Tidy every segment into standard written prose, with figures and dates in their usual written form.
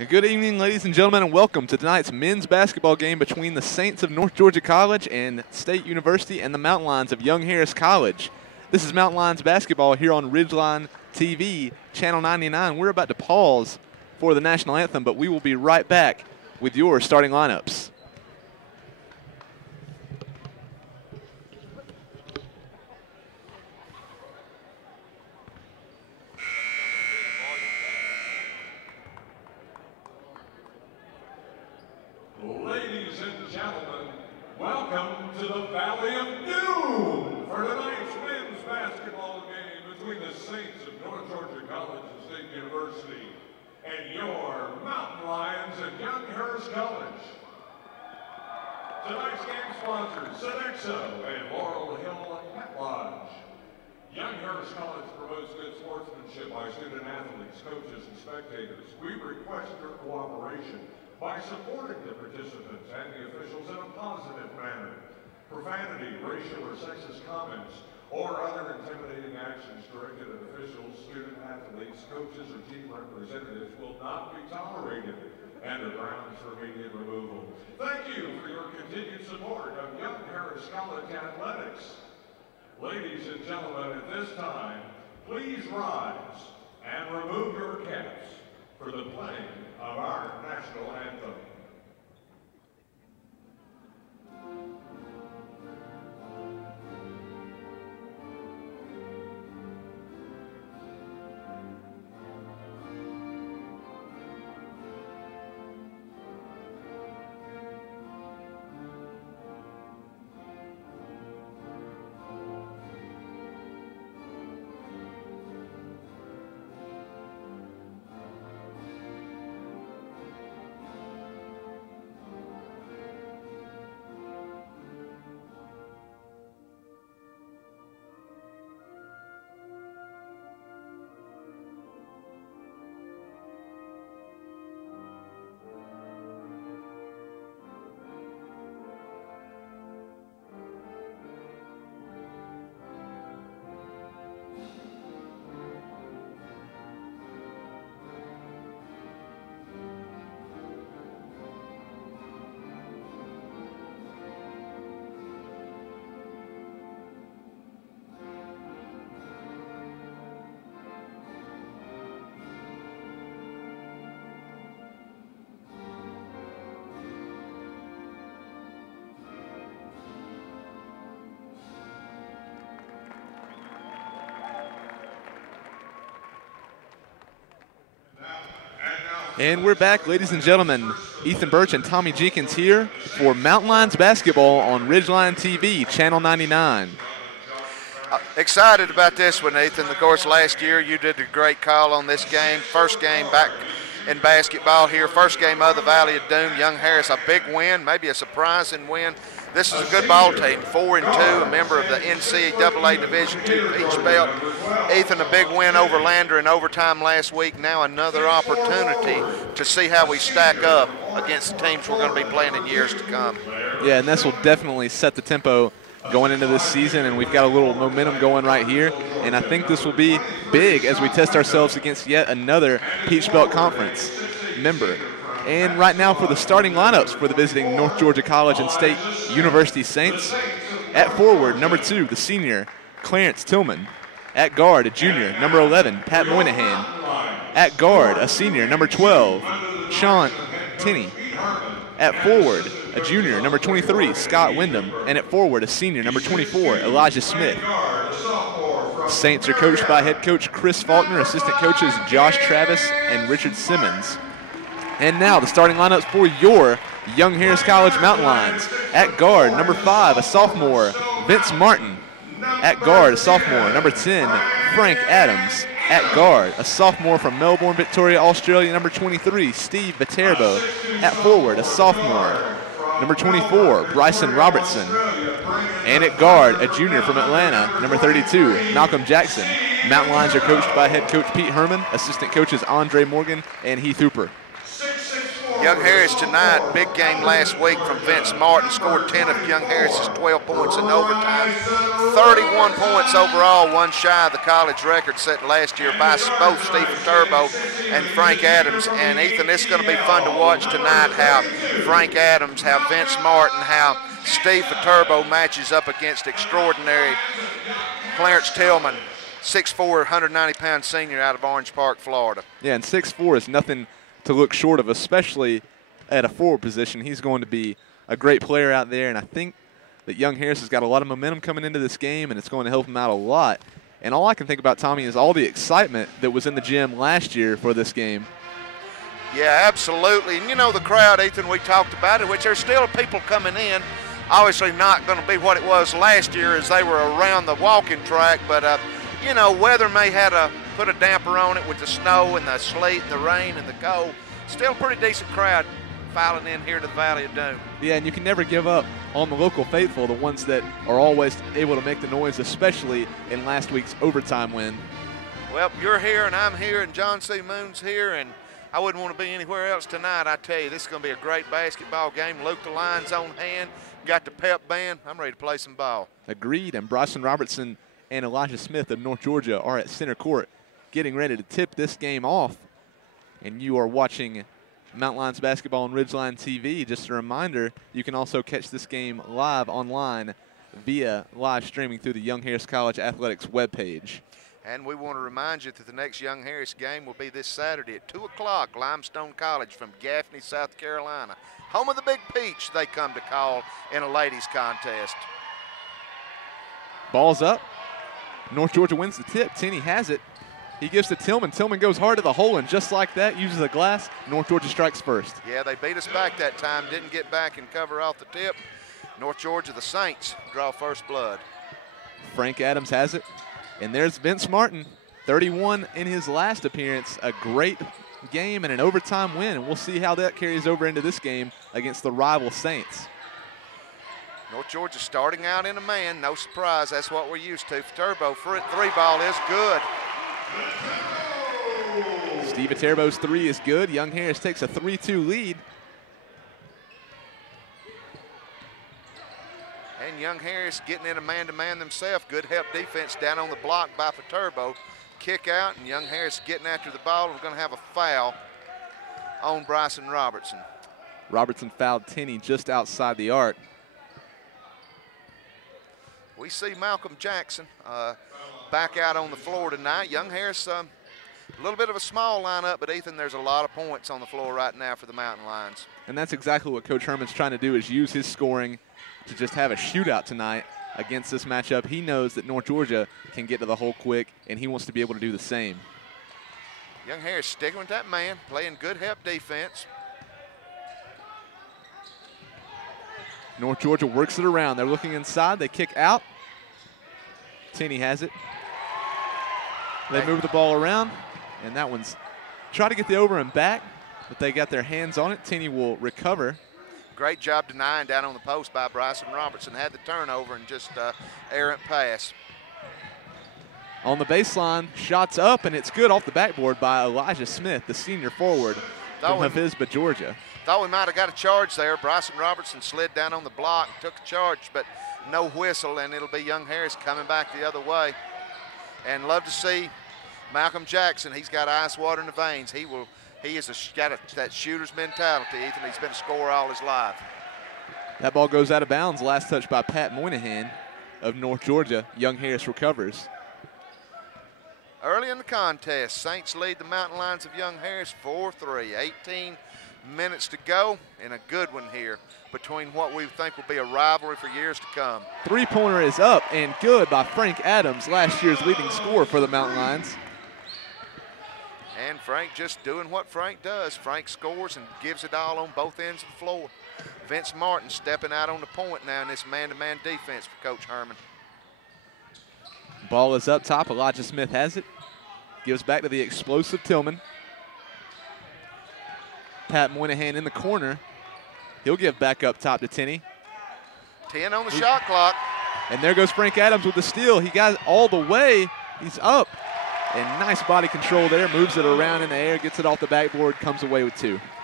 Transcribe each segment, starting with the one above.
Good evening, ladies and gentlemen, and welcome to tonight's men's basketball game between the Saints of North Georgia College and State University and the Mountain Lions of Young Harris College. This is Mountain Lions basketball here on Ridgeline TV, Channel 99. We're about to pause for the national anthem, but we will be right back with your starting lineups. Ladies and gentlemen, welcome to the Valley of Noon for tonight's men's basketball game between the Saints of North Georgia College and State University and your Mountain Lions of Young Harris College. Tonight's game sponsors Sodexo and Laurel Hill Pet Lodge. Young Harris College promotes good sportsmanship by student athletes, coaches, and spectators. We request your cooperation by supporting the participants and the officials in a positive manner. Profanity, racial or sexist comments, or other intimidating actions directed at officials, student athletes, coaches, or team representatives will not be tolerated and are grounds for immediate removal. Thank you for your continued support of Young Harris College Athletics. Ladies and gentlemen, at this time, please rise and remove your caps for the playing of our national anthem. And we're back, ladies and gentlemen. Ethan Birch and Tommy Jenkins here for Mountain Lions basketball on Ridgeline TV, Channel 99. Excited about this one, Ethan. Of course, last year you did a great call on this game. First game back in basketball here. First game of the Valley of Doom. Young Harris, a big win, maybe a surprising win. This is a good ball team, 4-2, a member of the NCAA Division II Peach Belt. Ethan, a big win over Lander in overtime last week. Now another opportunity to see how we stack up against the teams we're going to be playing in years to come. Yeah, and this will definitely set the tempo going into this season, and we've got a little momentum going right here. And I think this will be big as we test ourselves against yet another Peach Belt Conference member. And right now for the starting lineups for the visiting North Georgia College and State University Saints. At forward, number 2, the senior, Clarence Tillman. At guard, a junior, number 11, Pat Moynihan. At guard, a senior, number 12, Sean Tinney. At forward, a junior, number 23, Scott Wyndham. And at forward, a senior, number 24, Elijah Smith. Saints are coached by head coach Chris Faulkner, assistant coaches Josh Travis and Richard Simmons. And now the starting lineups for your Young Harris College Mountain Lions. At guard, number 5, a sophomore, Vince Martin. At guard, a sophomore, number 10, Frank Adams. At guard, a sophomore from Melbourne, Victoria, Australia, number 23, Steve Viterbo. At forward, a sophomore, number 24, Bryson Robertson. And at guard, a junior from Atlanta, number 32, Malcolm Jackson. Mountain Lions are coached by head coach Pete Herman, assistant coaches Andre Morgan and Heath Hooper. Young Harris tonight, big game last week from Vince Martin, scored 10 of Young Harris's 12 points in overtime. 31 points overall, one shy of the college record set last year by both Steve Turbo and Frank Adams. And Ethan, it's going to be fun to watch tonight how Frank Adams, how Vince Martin, how Steve Turbo matches up against extraordinary Clarence Tillman, 6'4", 190-pound senior out of Orange Park, Florida. Yeah, and 6'4" is nothing to look short of, especially at a forward position. He's going to be a great player out there, and I think that Young Harris has got a lot of momentum coming into this game, and it's going to help him out a lot. And all I can think about, Tommy, is all the excitement that was in the gym last year for this game. Yeah, absolutely. And you know the crowd, Ethan, we talked about it, which there's still people coming in. Obviously not going to be what it was last year as they were around the walking track, but, you know, weather may have put a damper on it with the snow and the sleet and the rain and the cold. Still a pretty decent crowd filing in here to the Valley of Doom. Yeah, and you can never give up on the local faithful, the ones that are always able to make the noise, especially in last week's overtime win. Well, you're here and I'm here and John C. Moon's here, and I wouldn't want to be anywhere else tonight. I tell you, this is going to be a great basketball game. Luke DeLine's on hand, got the pep band. I'm ready to play some ball. Agreed, and Bryson Robertson and Elijah Smith of North Georgia are at center court getting ready to tip this game off. And you are watching Mountain Lions basketball on Ridgeline TV. Just a reminder, you can also catch this game live online via live streaming through the Young Harris College Athletics webpage. And we want to remind you that the next Young Harris game will be this Saturday at 2 o'clock, Limestone College from Gaffney, South Carolina. Home of the Big Peach, they come to call in a ladies contest. Ball's up. North Georgia wins the tip. Tenney has it. He gives to Tillman. Tillman goes hard to the hole, and just like that, uses a glass. North Georgia strikes first. Yeah, they beat us back that time. Didn't get back and cover off the tip. North Georgia, the Saints, draw first blood. Frank Adams has it. And there's Vince Martin, 31 in his last appearance. A great game and an overtime win. And we'll see how that carries over into this game against the rival Saints. North Georgia starting out in a man. No surprise. That's what we're used to. Turbo, three ball is good. Steve Viterbo's three is good. Young Harris takes a 3-2 lead. And Young Harris getting in a man-to-man themselves. Good help defense down on the block by Viterbo. Kick out, and Young Harris getting after the ball. We're going to have a foul on Bryson Robertson. Robertson fouled Tenney just outside the arc. We see Malcolm Jackson back out on the floor tonight. Young Harris, a little bit of a small lineup, but Ethan, there's a lot of points on the floor right now for the Mountain Lions. And that's exactly what Coach Herman's trying to do, is use his scoring to just have a shootout tonight against this matchup. He knows that North Georgia can get to the hole quick, and he wants to be able to do the same. Young Harris sticking with that man, playing good help defense. North Georgia works it around. They're looking inside. They kick out. Tenney has it. They move the ball around, and that one's try to get the over and back, but they got their hands on it. Tenney will recover. Great job denying down on the post by Bryson Robertson. Had the turnover and just errant pass. On the baseline, shots up, and it's good off the backboard by Elijah Smith, the senior forward from Hafizba, Georgia. Thought we might have got a charge there. Bryson Robertson slid down on the block, took a charge, but no whistle, and it'll be Young Harris coming back the other way. And love to see Malcolm Jackson. He's got ice water in the veins. He has got that shooter's mentality, Ethan. He's been a scorer all his life. That ball goes out of bounds. Last touch by Pat Moynihan of North Georgia. Young Harris recovers. Early in the contest, Saints lead the Mountain Lions of Young Harris 4-3. 18 minutes to go, and a good one here between what we think will be a rivalry for years to come. Three-pointer is up and good by Frank Adams, last year's leading scorer for the Mountain Lions. And Frank just doing what Frank does. Frank scores and gives it all on both ends of the floor. Vince Martin stepping out on the point now in this man-to-man defense for Coach Herman. Ball is up top. Elijah Smith has it. Gives back to the explosive Tillman. Pat Moynihan in the corner. He'll give back up top to Tenney. 10 on the shot clock. And there goes Frank Adams with the steal. He got it all the way. He's up. And nice body control there. Moves it around in the air, gets it off the backboard, comes away with two.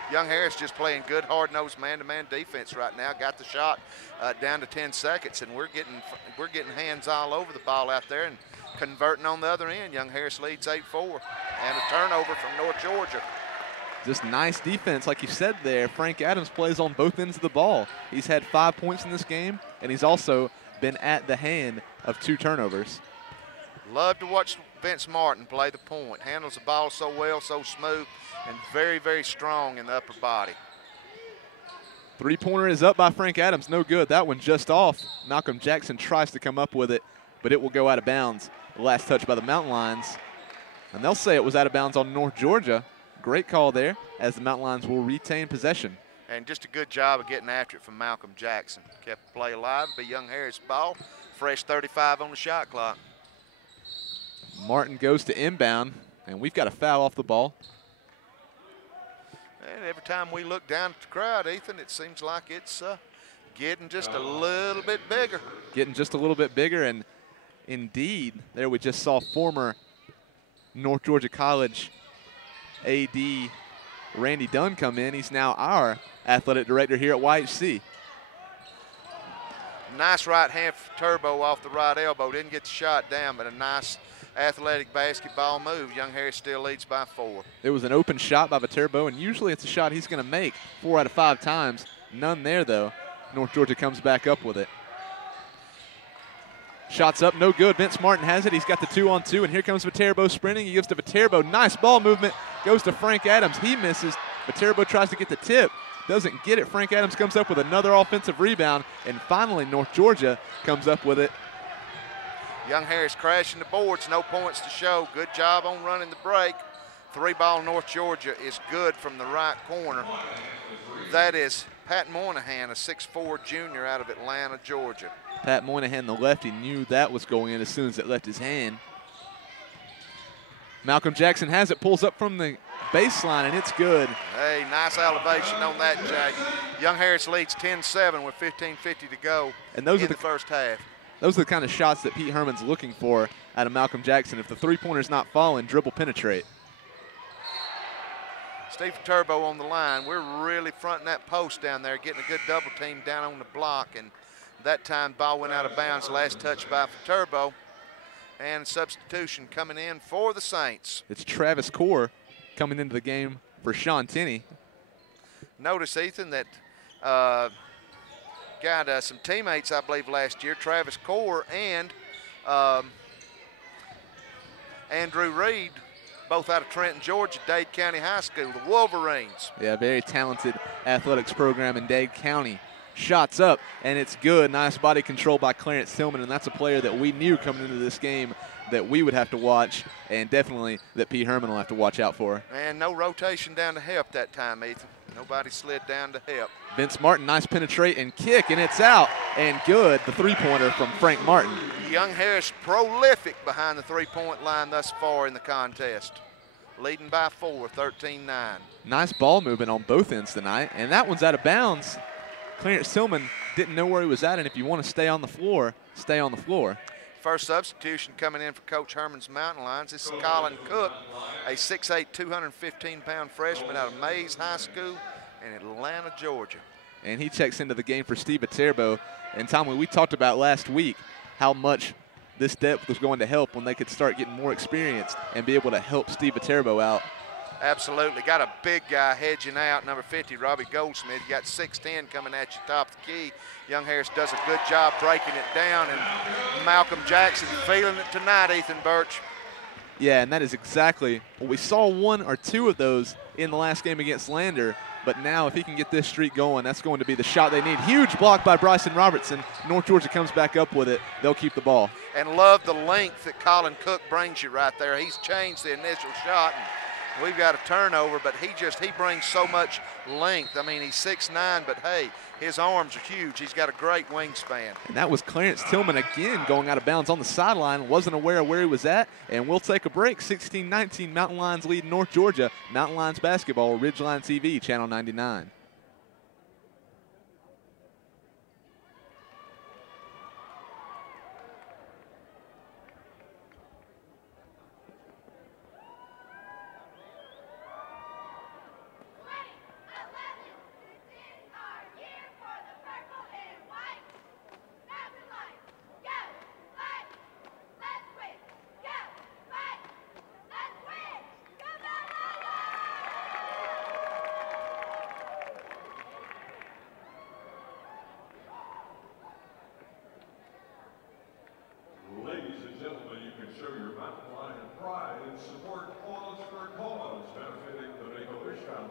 Young Harris just playing good, hard-nosed man-to-man defense right now. Got the shot down to 10 seconds, and we're getting hands all over the ball out there and converting on the other end. Young Harris leads 8-4, and a turnover from North Georgia. Just nice defense, like you said there. Frank Adams plays on both ends of the ball. He's had 5 points in this game, and he's also been at the hand of 2 turnovers. Love to watch Vince Martin play the point. Handles the ball so well, so smooth, and very, very strong in the upper body. 3-pointer is up by Frank Adams. No good. That one just off. Malcolm Jackson tries to come up with it, but it will go out of bounds. The last touch by the Mountain Lions. And they'll say it was out of bounds on North Georgia. Great call there, as the Mountain Lions will retain possession. And just a good job of getting after it from Malcolm Jackson. Kept the play alive. Be Young Harris ball. Fresh 35 on the shot clock. Martin goes to inbound, and we've got a foul off the ball. And every time we look down at the crowd, Ethan, it seems like it's getting just a little bit bigger. Getting just a little bit bigger, and indeed, there we just saw former North Georgia College AD Randy Dunn come in. He's now our athletic director here at YHC. Nice right hand for Turbo off the right elbow. Didn't get the shot down, but a nice athletic basketball move. Young Harris still leads by 4. It was an open shot by Viterbo, and usually it's a shot he's going to make 4 out of 5 times. None there, though. North Georgia comes back up with it. Shots up, no good. Vince Martin has it. He's got the 2-on-2, and here comes Viterbo sprinting. He gives to Viterbo. Nice ball movement. Goes to Frank Adams. He misses. Viterbo tries to get the tip. Doesn't get it. Frank Adams comes up with another offensive rebound, and finally North Georgia comes up with it. Young Harris crashing the boards, no points to show. Good job on running the break. 3-ball North Georgia is good from the right corner. That is Pat Moynihan, a 6'4" junior out of Atlanta, Georgia. Pat Moynihan, the lefty, knew that was going in as soon as it left his hand. Malcolm Jackson has it, pulls up from the baseline, and it's good. Hey, nice elevation on that, Jake. Young Harris leads 10-7 with 15:50 to go And those in are the first half. Those are the kind of shots that Pete Herman's looking for out of Malcolm Jackson. If the 3-pointer's not falling, dribble penetrate. Steve Turbo on the line. We're really fronting that post down there, getting a good double team down on the block, and that time ball went out of bounds. Last touch by Turbo, and substitution coming in for the Saints. It's Travis Core coming into the game for Sean Tenney. Notice, Ethan, that got some teammates, I believe, last year, Travis Core and Andrew Reed, both out of Trenton, Georgia, Dade County High School, the Wolverines. Yeah, very talented athletics program in Dade County. Shots up, and it's good. Nice body control by Clarence Tillman, and that's a player that we knew coming into this game that we would have to watch, and definitely that Pete Herman will have to watch out for. And no rotation down to help that time, Ethan. Nobody slid down to help. Vince Martin, nice penetrate and kick, and it's out, and good. The 3-pointer from Frank Martin. Young Harris prolific behind the 3-point line thus far in the contest. Leading by 4, 13-9. Nice ball movement on both ends tonight, and that one's out of bounds. Clarence Tillman didn't know where he was at, and if you want to stay on the floor, stay on the floor. First substitution coming in for Coach Herman's Mountain Lions. This is Colin Cook, a 6'8", 215-pound freshman out of Mays High School in Atlanta, Georgia. And he checks into the game for Steve Viterbo. And Tommy, we talked about last week how much this depth was going to help when they could start getting more experienced and be able to help Steve Viterbo out. Absolutely. Got a big guy hedging out, number 50, Robbie Goldsmith. You got 6'10" coming at you top of the key. Young Harris does a good job breaking it down, and Malcolm Jackson feeling it tonight, Ethan Birch. Yeah, and that is exactly what we saw. 1 or 2 of those in the last game against Lander, but now if he can get this streak going, that's going to be the shot they need. Huge block by Bryson Robertson. North Georgia comes back up with it. They'll keep the ball. And love the length that Colin Cook brings you right there. He's changed the initial shot, and we've got a turnover, but he brings so much length. I mean, he's 6'9", but hey, his arms are huge. He's got a great wingspan. And that was Clarence Tillman again going out of bounds on the sideline. Wasn't aware of where he was at, and we'll take a break. 16-19, Mountain Lions lead North Georgia. Mountain Lions basketball, Ridgeline TV, Channel 99.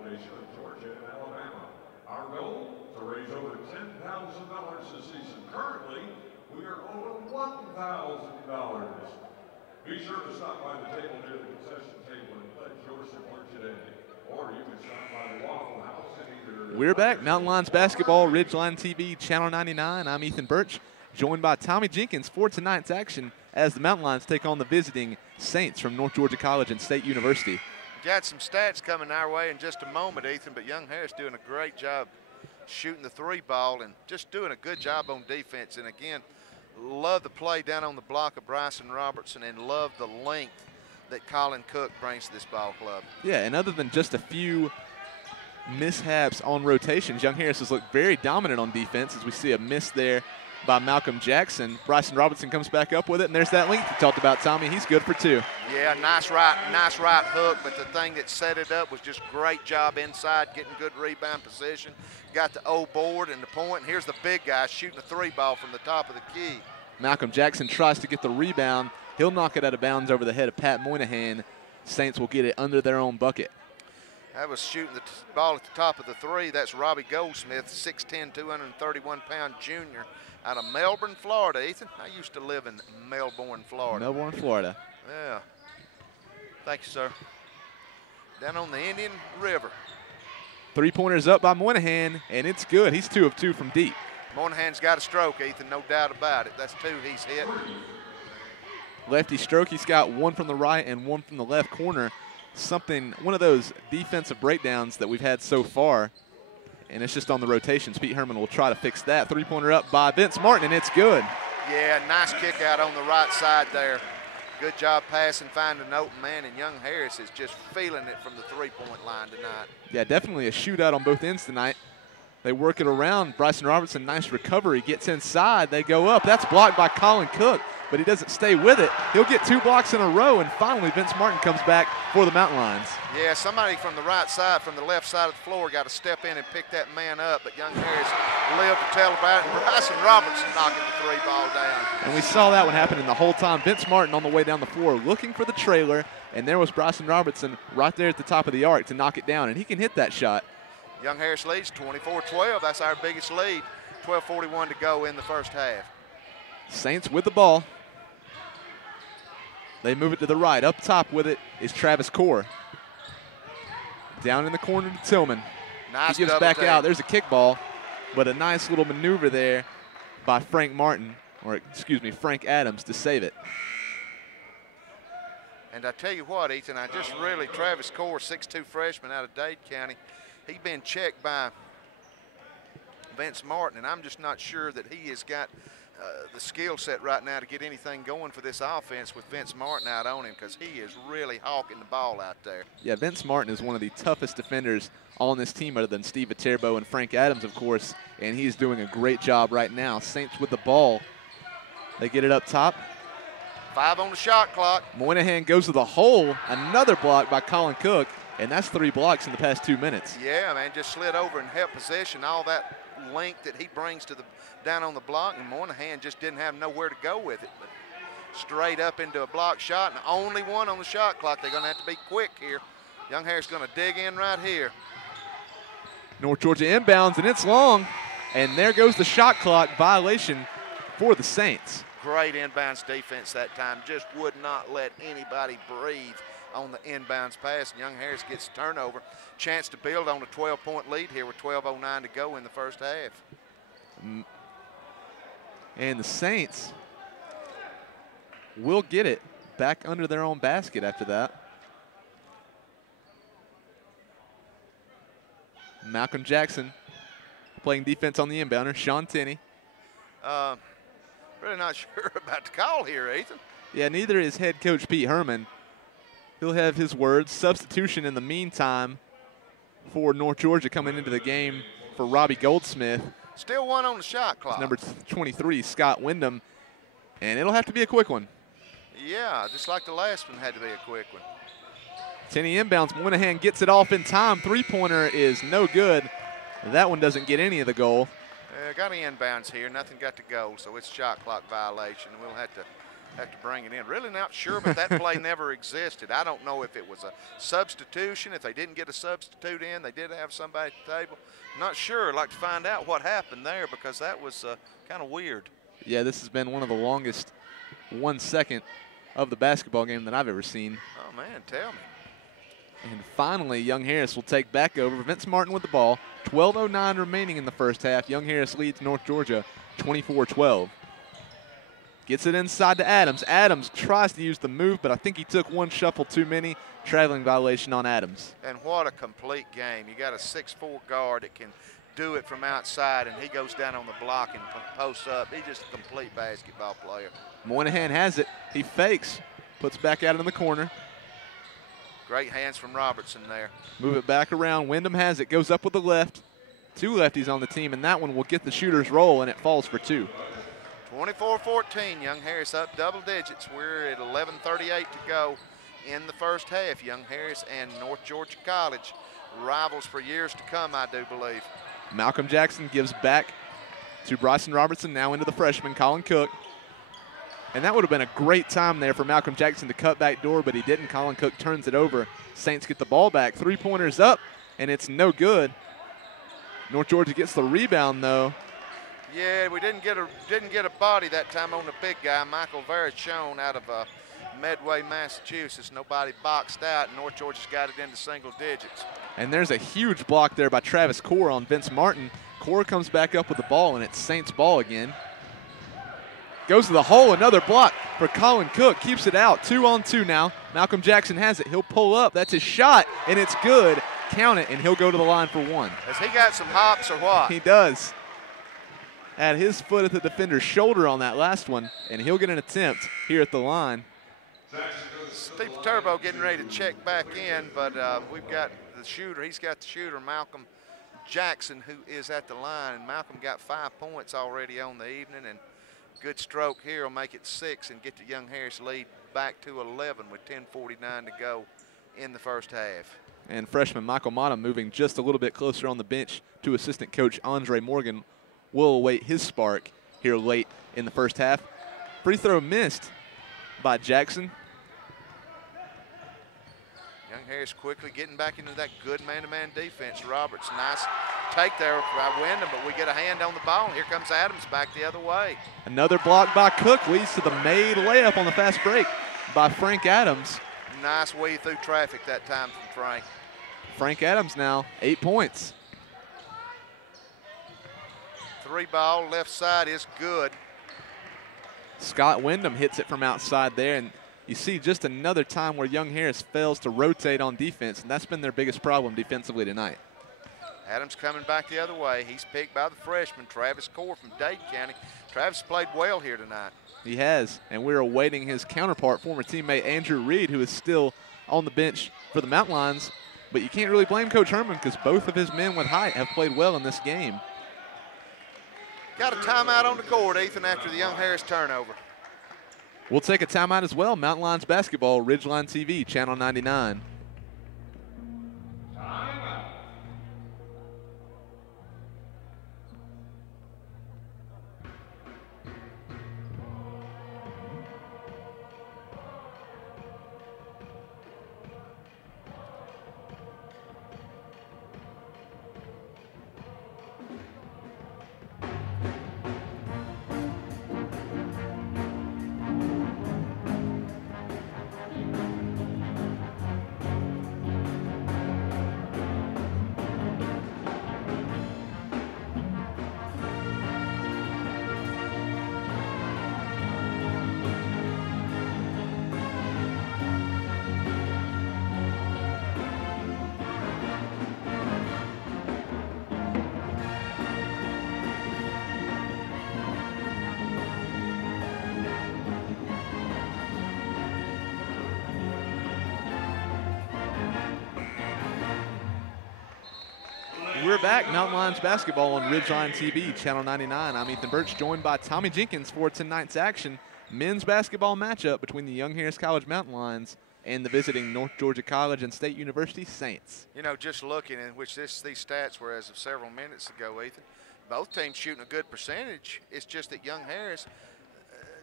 Foundation of Georgia and Alabama. Our goal, to raise over $10,000 this season. Currently, we are over $1,000. Be sure to stop by the table near the concession table and pledge your support today. Or you can stop by the Waffle House and either... We're back. Mountain Lions basketball, Ridgeline TV, Channel 99. I'm Ethan Birch, joined by Tommy Jenkins for tonight's action as the Mountain Lions take on the visiting Saints from North Georgia College and State University. Got some stats coming our way in just a moment, Ethan, but Young Harris doing a great job shooting the three ball and just doing a good job on defense. And again, love the play down on the block of Bryson Robertson and love the length that Colin Cook brings to this ball club. Yeah, and other than just a few mishaps on rotations, Young Harris has looked very dominant on defense as we see a miss there by Malcolm Jackson. Bryson Robertson comes back up with it, and there's that length you talked about, Tommy. He's good for two. Yeah, nice right hook, but the thing that set it up was just great job inside, getting good rebound position. Got the O board and the point, and here's the big guy shooting a three ball from the top of the key. Malcolm Jackson tries to get the rebound. He'll knock it out of bounds over the head of Pat Moynihan. Saints will get it under their own bucket. That was shooting the ball at the top of the three. That's Robbie Goldsmith, 6'10", 231-pound junior out of Melbourne, Florida. Ethan, I used to live in Melbourne, Florida. Melbourne, Florida. Yeah. Thank you, sir. Down on the Indian River. Three-pointers up by Moynihan, and it's good. He's 2 of 2 from deep. Moynihan's got a stroke, Ethan, no doubt about it. That's 2 he's hit. Lefty stroke. He's got 1 from the right and 1 from the left corner. One of those defensive breakdowns that we've had so far, and it's just on the rotations. Pete Herman will try to fix that. Three-pointer up by Vince Martin, and it's good. Yeah, nice kick out on the right side there. Good job passing, finding an open man, and Young Harris is just feeling it from the three-point line tonight. Yeah, definitely a shootout on both ends tonight. They work it around. Bryson Robertson, nice recovery, gets inside. They go up. That's blocked by Colin Cook, but he doesn't stay with it. He'll get 2 blocks in a row, and finally Vince Martin comes back for the Mountain Lions. Yeah, somebody from the right side, from the left side of the floor, got to step in and pick that man up, but Young Harris lived to tell about it. Bryson Robertson knocking the three ball down. And we saw that one happening the whole time. Vince Martin on the way down the floor looking for the trailer, and there was Bryson Robertson right there at the top of the arc to knock it down, and he can hit that shot. Young Harris leads 24-12. That's our biggest lead. 12:41 to go in the first half. Saints with the ball. They move it to the right. Up top with it is Travis Core. Down in the corner to Tillman. Nice he gives back out. There's a kick ball, but a nice little maneuver there by Frank Adams to save it. And I tell you what, Ethan, Travis Core, 6'2" freshman out of Dade County, he's been checked by Vince Martin, and I'm just not sure that he has got the skill set right now to get anything going for this offense with Vince Martin out on him, because he is really hawking the ball out there. Yeah, Vince Martin is one of the toughest defenders on this team other than Steve Viterbo and Frank Adams, of course, and he's doing a great job right now. Saints with the ball. They get it up top. 5 on the shot clock. Moynihan goes to the hole. Another block by Colin Cook, and that's 3 blocks in the past 2 minutes. Yeah, man, just slid over and helped position. All that length that he brings to the down on the block, and Moynihan just didn't have nowhere to go with it. But straight up into a block shot, and only 1 on the shot clock. They're going to have to be quick here. Young Harris going to dig in right here. North Georgia inbounds, and it's long. And there goes the shot clock violation for the Saints. Great inbounds defense that time. Just would not let anybody breathe on the inbounds pass. And Young Harris gets a turnover. Chance to build on a 12-point lead here with 12:09 to go in the first half. And the Saints will get it back under their own basket after that. Malcolm Jackson playing defense on the inbounder. Sean Tenney. Really not sure about the call here, Ethan. Yeah, neither is head coach Pete Herman. He'll have his words. Substitution in the meantime for North Georgia coming into the game for Robbie Goldsmith. Still 1 on the shot clock. Number 23, Scott Wyndham. And it'll have to be a quick one. Yeah, just like the last one had to be a quick one. Tenney inbounds. Moynihan gets it off in time. Three-pointer is no good. That one doesn't get any of the goal. Got any inbounds here. Nothing got to go, so it's shot clock violation. We'll have to have to bring it in. Really not sure, but that play never existed. I don't know if it was a substitution, if they didn't get a substitute in, they did have somebody at the table. Not sure. I'd like to find out what happened there because that was kind of weird. Yeah, this has been one of the longest 1 second of the basketball game that I've ever seen. Oh, man, tell me. And finally, Young Harris will take back over. Vince Martin with the ball. 12:09 remaining in the first half. Young Harris leads North Georgia 24-12. Gets it inside to Adams. Adams tries to use the move, but I think he took one shuffle too many. Traveling violation on Adams. And what a complete game. You got a 6'4" guard that can do it from outside, and he goes down on the block and posts up. He's just a complete basketball player. Moynihan has it. He fakes. Puts back out in the corner. Great hands from Robertson there. Move it back around. Wyndham has it. Goes up with the left. 2 lefties on the team, and that one will get the shooter's roll, and it falls for 2. 24-14, Young Harris up double digits. We're at 11:38 to go in the first half. Young Harris and North Georgia College, rivals for years to come, I do believe. Malcolm Jackson gives back to Bryson Robertson, now into the freshman, Colin Cook. And that would have been a great time there for Malcolm Jackson to cut back door, but he didn't. Colin Cook turns it over. Saints get the ball back. 3-pointers up, and it's no good. North Georgia gets the rebound, though. Yeah, we didn't get a body that time on the big guy, Michael Verichon out of Medway, Massachusetts. Nobody boxed out, and North Georgia's got it into single digits. And there's a huge block there by Travis Core on Vince Martin. Core comes back up with the ball, and it's Saints ball again. Goes to the hole, another block for Colin Cook. Keeps it out, 2-on-2 now. Malcolm Jackson has it. He'll pull up. That's his shot, and it's good. Count it, and he'll go to the line for 1. Has he got some hops or what? He does. Had his foot at the defender's shoulder on that last one, and he'll get an attempt here at the line. Steve Turbo getting ready to check back in, but we've got the shooter. He's got the shooter, Malcolm Jackson, who is at the line. And Malcolm got 5 points already on the evening, and good stroke here will make it 6 and get the Young Harris lead back to 11 with 10:49 to go in the first half. And freshman Michael Mata moving just a little bit closer on the bench to assistant coach Andre Morgan will await his spark here late in the first half. Free throw missed by Jackson. Young Harris quickly getting back into that good man-to-man defense. Roberts, nice take there by Wyndham, but we get a hand on the ball, and here comes Adams back the other way. Another block by Cook leads to the made layup on the fast break by Frank Adams. Nice weave through traffic that time from Frank. Frank Adams now, 8 points. 3-ball, left side is good. Scott Wyndham hits it from outside there, and you see just another time where Young Harris fails to rotate on defense, and that's been their biggest problem defensively tonight. Adams coming back the other way. He's picked by the freshman, Travis Core from Dade County. Travis played well here tonight. He has, and we're awaiting his counterpart, former teammate Andrew Reed, who is still on the bench for the Mountain Lions. But you can't really blame Coach Herman because both of his men with height have played well in this game. Got a timeout on the court, Ethan, after the Young Harris turnover. We'll take a timeout as well. Mountain Lions basketball, Ridgeline TV, Channel 99. We're back, Mountain Lions basketball on Ridgeline TV, Channel 99. I'm Ethan Birch, joined by Tommy Jenkins for tonight's action. Men's basketball matchup between the Young Harris College Mountain Lions and the visiting North Georgia College and State University Saints. You know, just looking at which these stats were as of several minutes ago, Ethan, both teams shooting a good percentage. It's just that Young Harris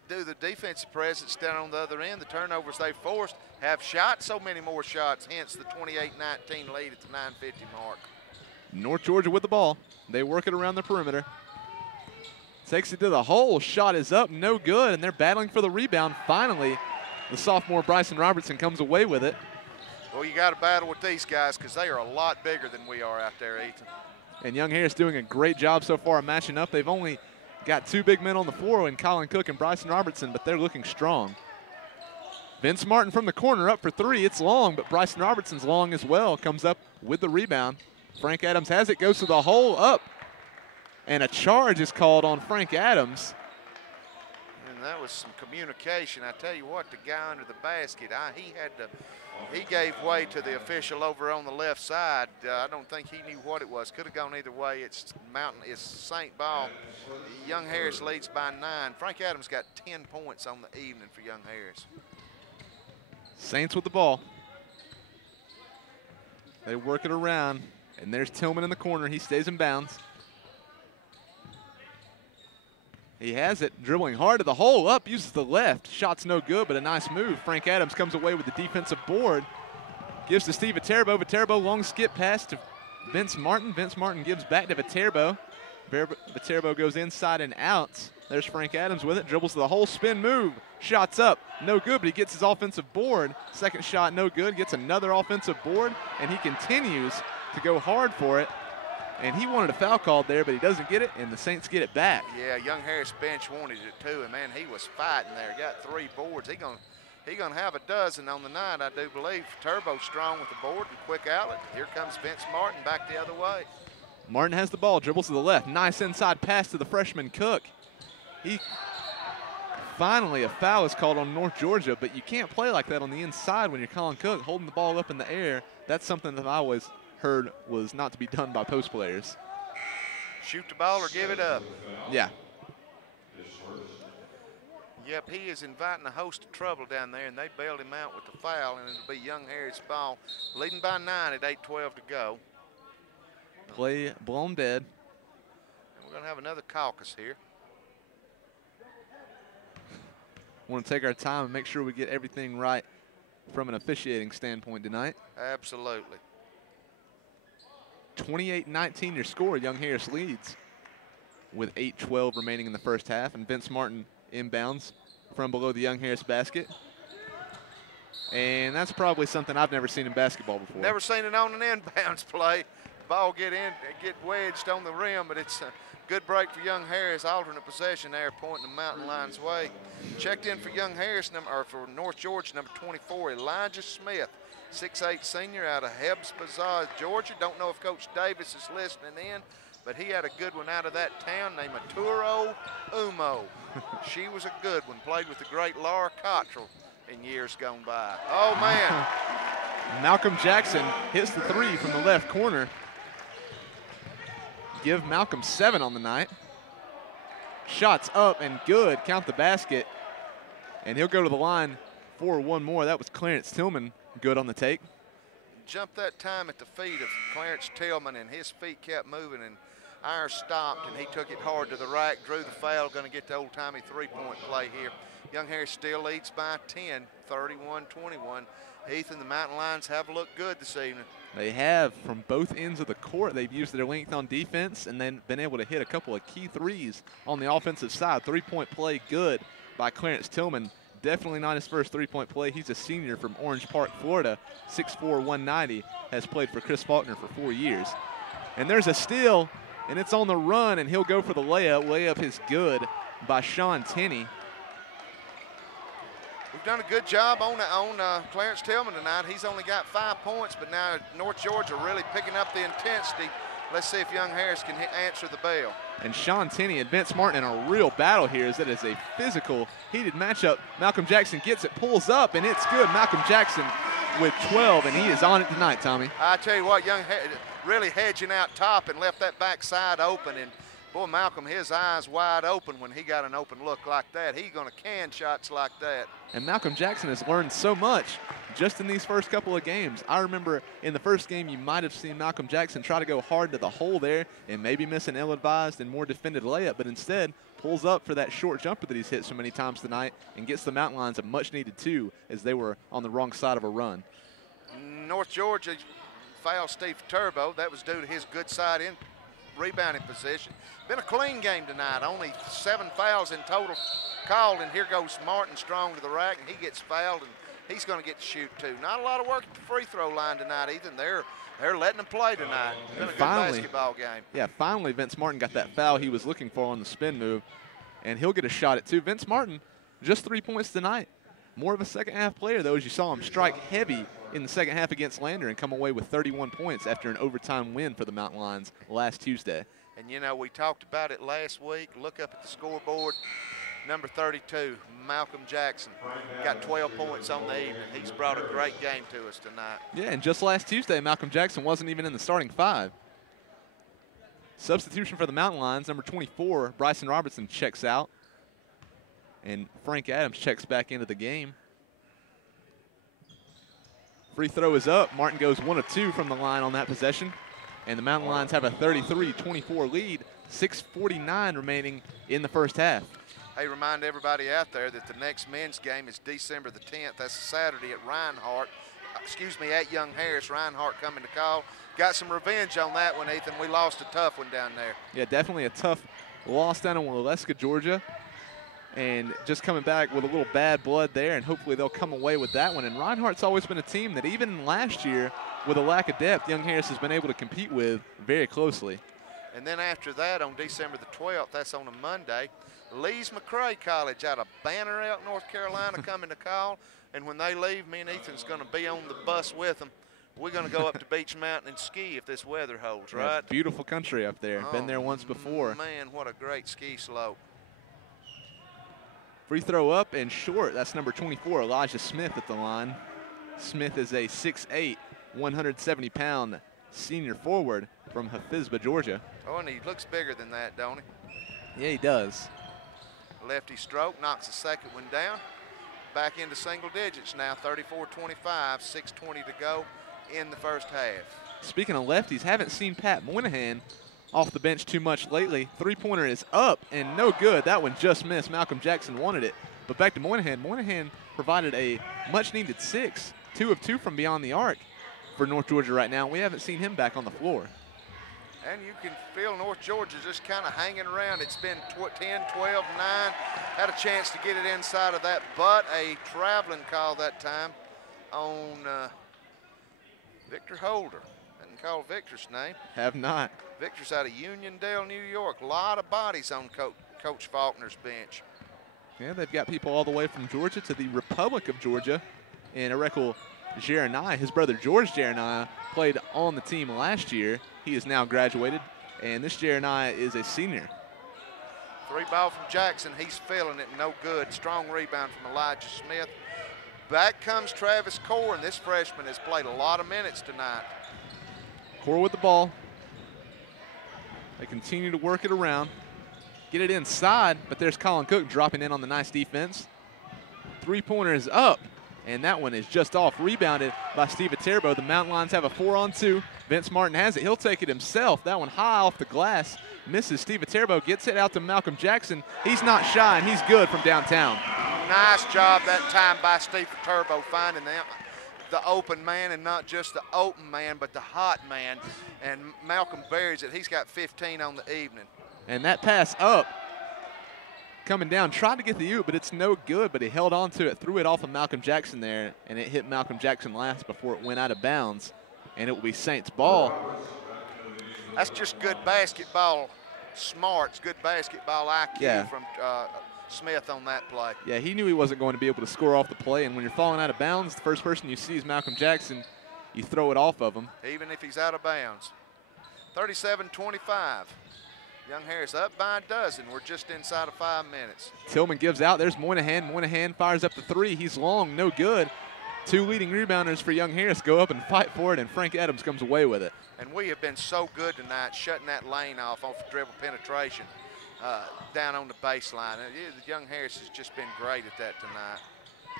do the defensive presence down on the other end. The turnovers they forced have shot so many more shots, hence the 28-19 lead at the 9:50 mark. North Georgia with the ball. They work it around the perimeter. Takes it to the hole. Shot is up, no good, and they're battling for the rebound. Finally, the sophomore Bryson Robertson comes away with it. Well, you got to battle with these guys because they are a lot bigger than we are out there, Ethan. And Young Harris doing a great job so far of matching up. They've only got 2 big men on the floor in Colin Cook and Bryson Robertson, but they're looking strong. Vince Martin from the corner up for 3. It's long, but Bryson Robertson's long as well. Comes up with the rebound. Frank Adams has it, goes to the hole, up. And a charge is called on Frank Adams. And that was some communication. I tell you what, the guy under the basket, he gave way to the official over on the left side. I don't think he knew what it was. Could have gone either way. It's St. Ball. Young Harris leads by 9. Frank Adams got 10 points on the evening for Young Harris. Saints with the ball. They work it around, and there's Tillman in the corner. He stays in bounds. He has it, dribbling hard to the hole, up, uses the left. Shot's no good, but a nice move. Frank Adams comes away with the defensive board. Gives to Steve Viterbo. Viterbo, long skip pass to Vince Martin. Vince Martin gives back to Viterbo. Viterbo goes inside and out. There's Frank Adams with it, dribbles to the hole, spin move. Shot's up, no good, but he gets his offensive board. Second shot, no good, gets another offensive board, and he continues to go hard for it. And he wanted a foul called there, but he doesn't get it, and the Saints get it back. Yeah, Young Harris bench wanted it too, and man, he was fighting there. Got 3 boards. He gonna have a dozen on the night, I do believe. Turbo strong with the board and quick outlet. Here comes Vince Martin back the other way. Martin has the ball, dribbles to the left. Nice inside pass to the freshman Cook. Finally, a foul is called on North Georgia, but you can't play like that on the inside when you're Colin Cook holding the ball up in the air. That's something that I always heard was not to be done by post players. Shoot the ball or give it up. Yeah. Yep, he is inviting a host of trouble down there, and they bailed him out with the foul, and it'll be Young Harris' ball, leading by 9 at 8:12 to go. Play blown dead. And we're going to have another caucus here. Want to take our time and make sure we get everything right from an officiating standpoint tonight. Absolutely. 28-19 your score. Young Harris leads with 8:12 remaining in the first half, and Vince Martin inbounds from below the Young Harris basket. And that's probably something I've never seen in basketball before. Never seen it on an inbounds play. Ball get wedged on the rim, but it's a good break for Young Harris. Alternate possession there, pointing the Mountain Lions' way. Checked in for Young Harris, for North Georgia, number 24, Elijah Smith, 6'8" senior out of Hebbs Bazaar, Georgia. Don't know if Coach Davis is listening in, but he had a good one out of that town named Maturo Umo. She was a good one. Played with the great Laura Cottrell in years gone by. Oh, man. Malcolm Jackson hits the 3 from the left corner. Give Malcolm 7 on the night. Shots up and good. Count the basket. And he'll go to the line for one more. That was Clarence Tillman. Good on the take. Jumped that time at the feet of Clarence Tillman, and his feet kept moving, and ours stopped, and he took it hard to the rack, drew the foul, going to get the old-timey three-point play here. Young Harris still leads by 10, 31-21. Ethan, the Mountain Lions have looked good this evening. They have from both ends of the court. They've used their length on defense and then been able to hit a couple of key threes on the offensive side. Three-point play good by Clarence Tillman. Definitely not his first three-point play. He's a senior from Orange Park, Florida, 6'4", 190, has played for Chris Faulkner for 4 years. And there's a steal, and it's on the run, and he'll go for the layup. Layup is good by Sean Tenney. We've done a good job on Clarence Tillman tonight. He's only got 5 points, but now North Georgia really picking up the intensity. Let's see if Young Harris can answer the bell. And Sean Tenney and Vince Martin in a real battle here, as it is a physical, heated matchup. Malcolm Jackson gets it, pulls up, and it's good. Malcolm Jackson with 12, and he is on it tonight, Tommy. I tell you what, Young Harris really hedging out top and left that backside open. And boy, Malcolm, his eyes wide open when he got an open look like that. He's going to can shots like that. And Malcolm Jackson has learned so much just in these first couple of games. I remember in the first game you might have seen Malcolm Jackson try to go hard to the hole there and maybe miss an ill-advised and more defended layup, but instead pulls up for that short jumper that he's hit so many times tonight and gets the Mountain Lions a much-needed 2 as they were on the wrong side of a run. North Georgia fouled Steve Turbo. That was due to his good side in rebounding position. Been a clean game tonight. Only 7 fouls in total called, and here goes Martin Strong to the rack, and he gets fouled, and he's going to get to shoot too. Not a lot of work at the free throw line tonight, Ethan. They're letting them play tonight. It's been a good basketball game. Yeah, finally Vince Martin got that foul he was looking for on the spin move, and he'll get a shot at 2. Vince Martin, just 3 points tonight. More of a second-half player, though, as you saw him strike heavy in the second half against Lander and come away with 31 points after an overtime win for the Mountain Lions last Tuesday. And, you know, we talked about it last week. Look up at the scoreboard. Number 32, Malcolm Jackson, got 12 points on the evening. He's brought a great game to us tonight. Yeah, and just last Tuesday, Malcolm Jackson wasn't even in the starting 5. Substitution for the Mountain Lions, number 24, Bryson Robertson checks out. And Frank Adams checks back into the game. Free throw is up. Martin goes 1 of 2 from the line on that possession. And the Mountain Lions have a 33-24 lead, 6:49 remaining in the first half. Hey, remind everybody out there that the next men's game is December the 10th. That's Saturday at Reinhardt. At Young Harris. Reinhardt coming to call. Got some revenge on that one, Ethan. We lost a tough one down there. Yeah, definitely a tough loss down in Waleska, Georgia. And just coming back with a little bad blood there, and hopefully they'll come away with that one. And Reinhardt's always been a team that even last year, with a lack of depth, Young Harris has been able to compete with very closely. And then after that, on December the 12th, that's on a Monday, Lees McRae College out of Banner Elk, North Carolina, coming to call. And when they leave, me and Ethan's going to be on the bus with them. We're going to go up to Beach Mountain and ski if this weather holds, right? Yeah, beautiful country up there. Been there once before. Man, what a great ski slope. Free throw up and short. That's number 24, Elijah Smith at the line. Smith is a 6'8", 170-pound senior forward from Hafizba, Georgia. Oh, and he looks bigger than that, don't he? Yeah, he does. Lefty stroke, knocks the second one down. Back into single digits now, 34-25, 6:20 to go in the first half. Speaking of lefties, haven't seen Pat Moynihan off the bench too much lately. Three-pointer is up and no good. That one just missed. Malcolm Jackson wanted it. But back to Moynihan. Moynihan provided a much-needed 6, 2 of 2 from beyond the arc for North Georgia right now. We haven't seen him back on the floor. And you can feel North Georgia just kind of hanging around. It's been 10, 12, 9. Had a chance to get it inside of that, but a traveling call that time on Victor Holder. Didn't call Victor's name. Have not. Victor's out of Uniondale, New York. A lot of bodies on Coach Faulkner's bench. Yeah, they've got people all the way from Georgia to the Republic of Georgia. And Erekel Jeremiah, his brother George Jeremiah, played on the team last year. He is now graduated, and this Jeremiah is a senior. 3 ball from Jackson. He's feeling it. No good. Strong rebound from Elijah Smith. Back comes Travis Core, and this freshman has played a lot of minutes tonight. Core with the ball. They continue to work it around. Get it inside, but there's Colin Cook dropping in on the nice defense. Three-pointer is up, and that one is just off. Rebounded by Steve Viterbo. The Mountain Lions have a 4-on-2. Vince Martin has it. He'll take it himself. That one high off the glass. Misses. Steve Viterbo gets it out to Malcolm Jackson. He's not shy, and he's good from downtown. Nice job that time by Steve Viterbo finding the open man, and not just the open man, but the hot man. And Malcolm buries it. He's got 15 on the evening. And that pass up, coming down, tried to get the oop, but it's no good, but he held on to it, threw it off of Malcolm Jackson there, and it hit Malcolm Jackson last before it went out of bounds, and it will be Saints ball. That's just good basketball smarts, good basketball IQ from Smith on that play. Yeah, he knew he wasn't going to be able to score off the play, and when you're falling out of bounds, the first person you see is Malcolm Jackson. You throw it off of him. Even if he's out of bounds. 37-25. Young Harris up by a dozen. We're just inside of 5 minutes. Tillman gives out. There's Moynihan. Moynihan fires up the 3. He's long, no good. 2 leading rebounders for Young Harris go up and fight for it, and Frank Adams comes away with it. And we have been so good tonight shutting that lane off dribble penetration down on the baseline. Young Harris has just been great at that tonight.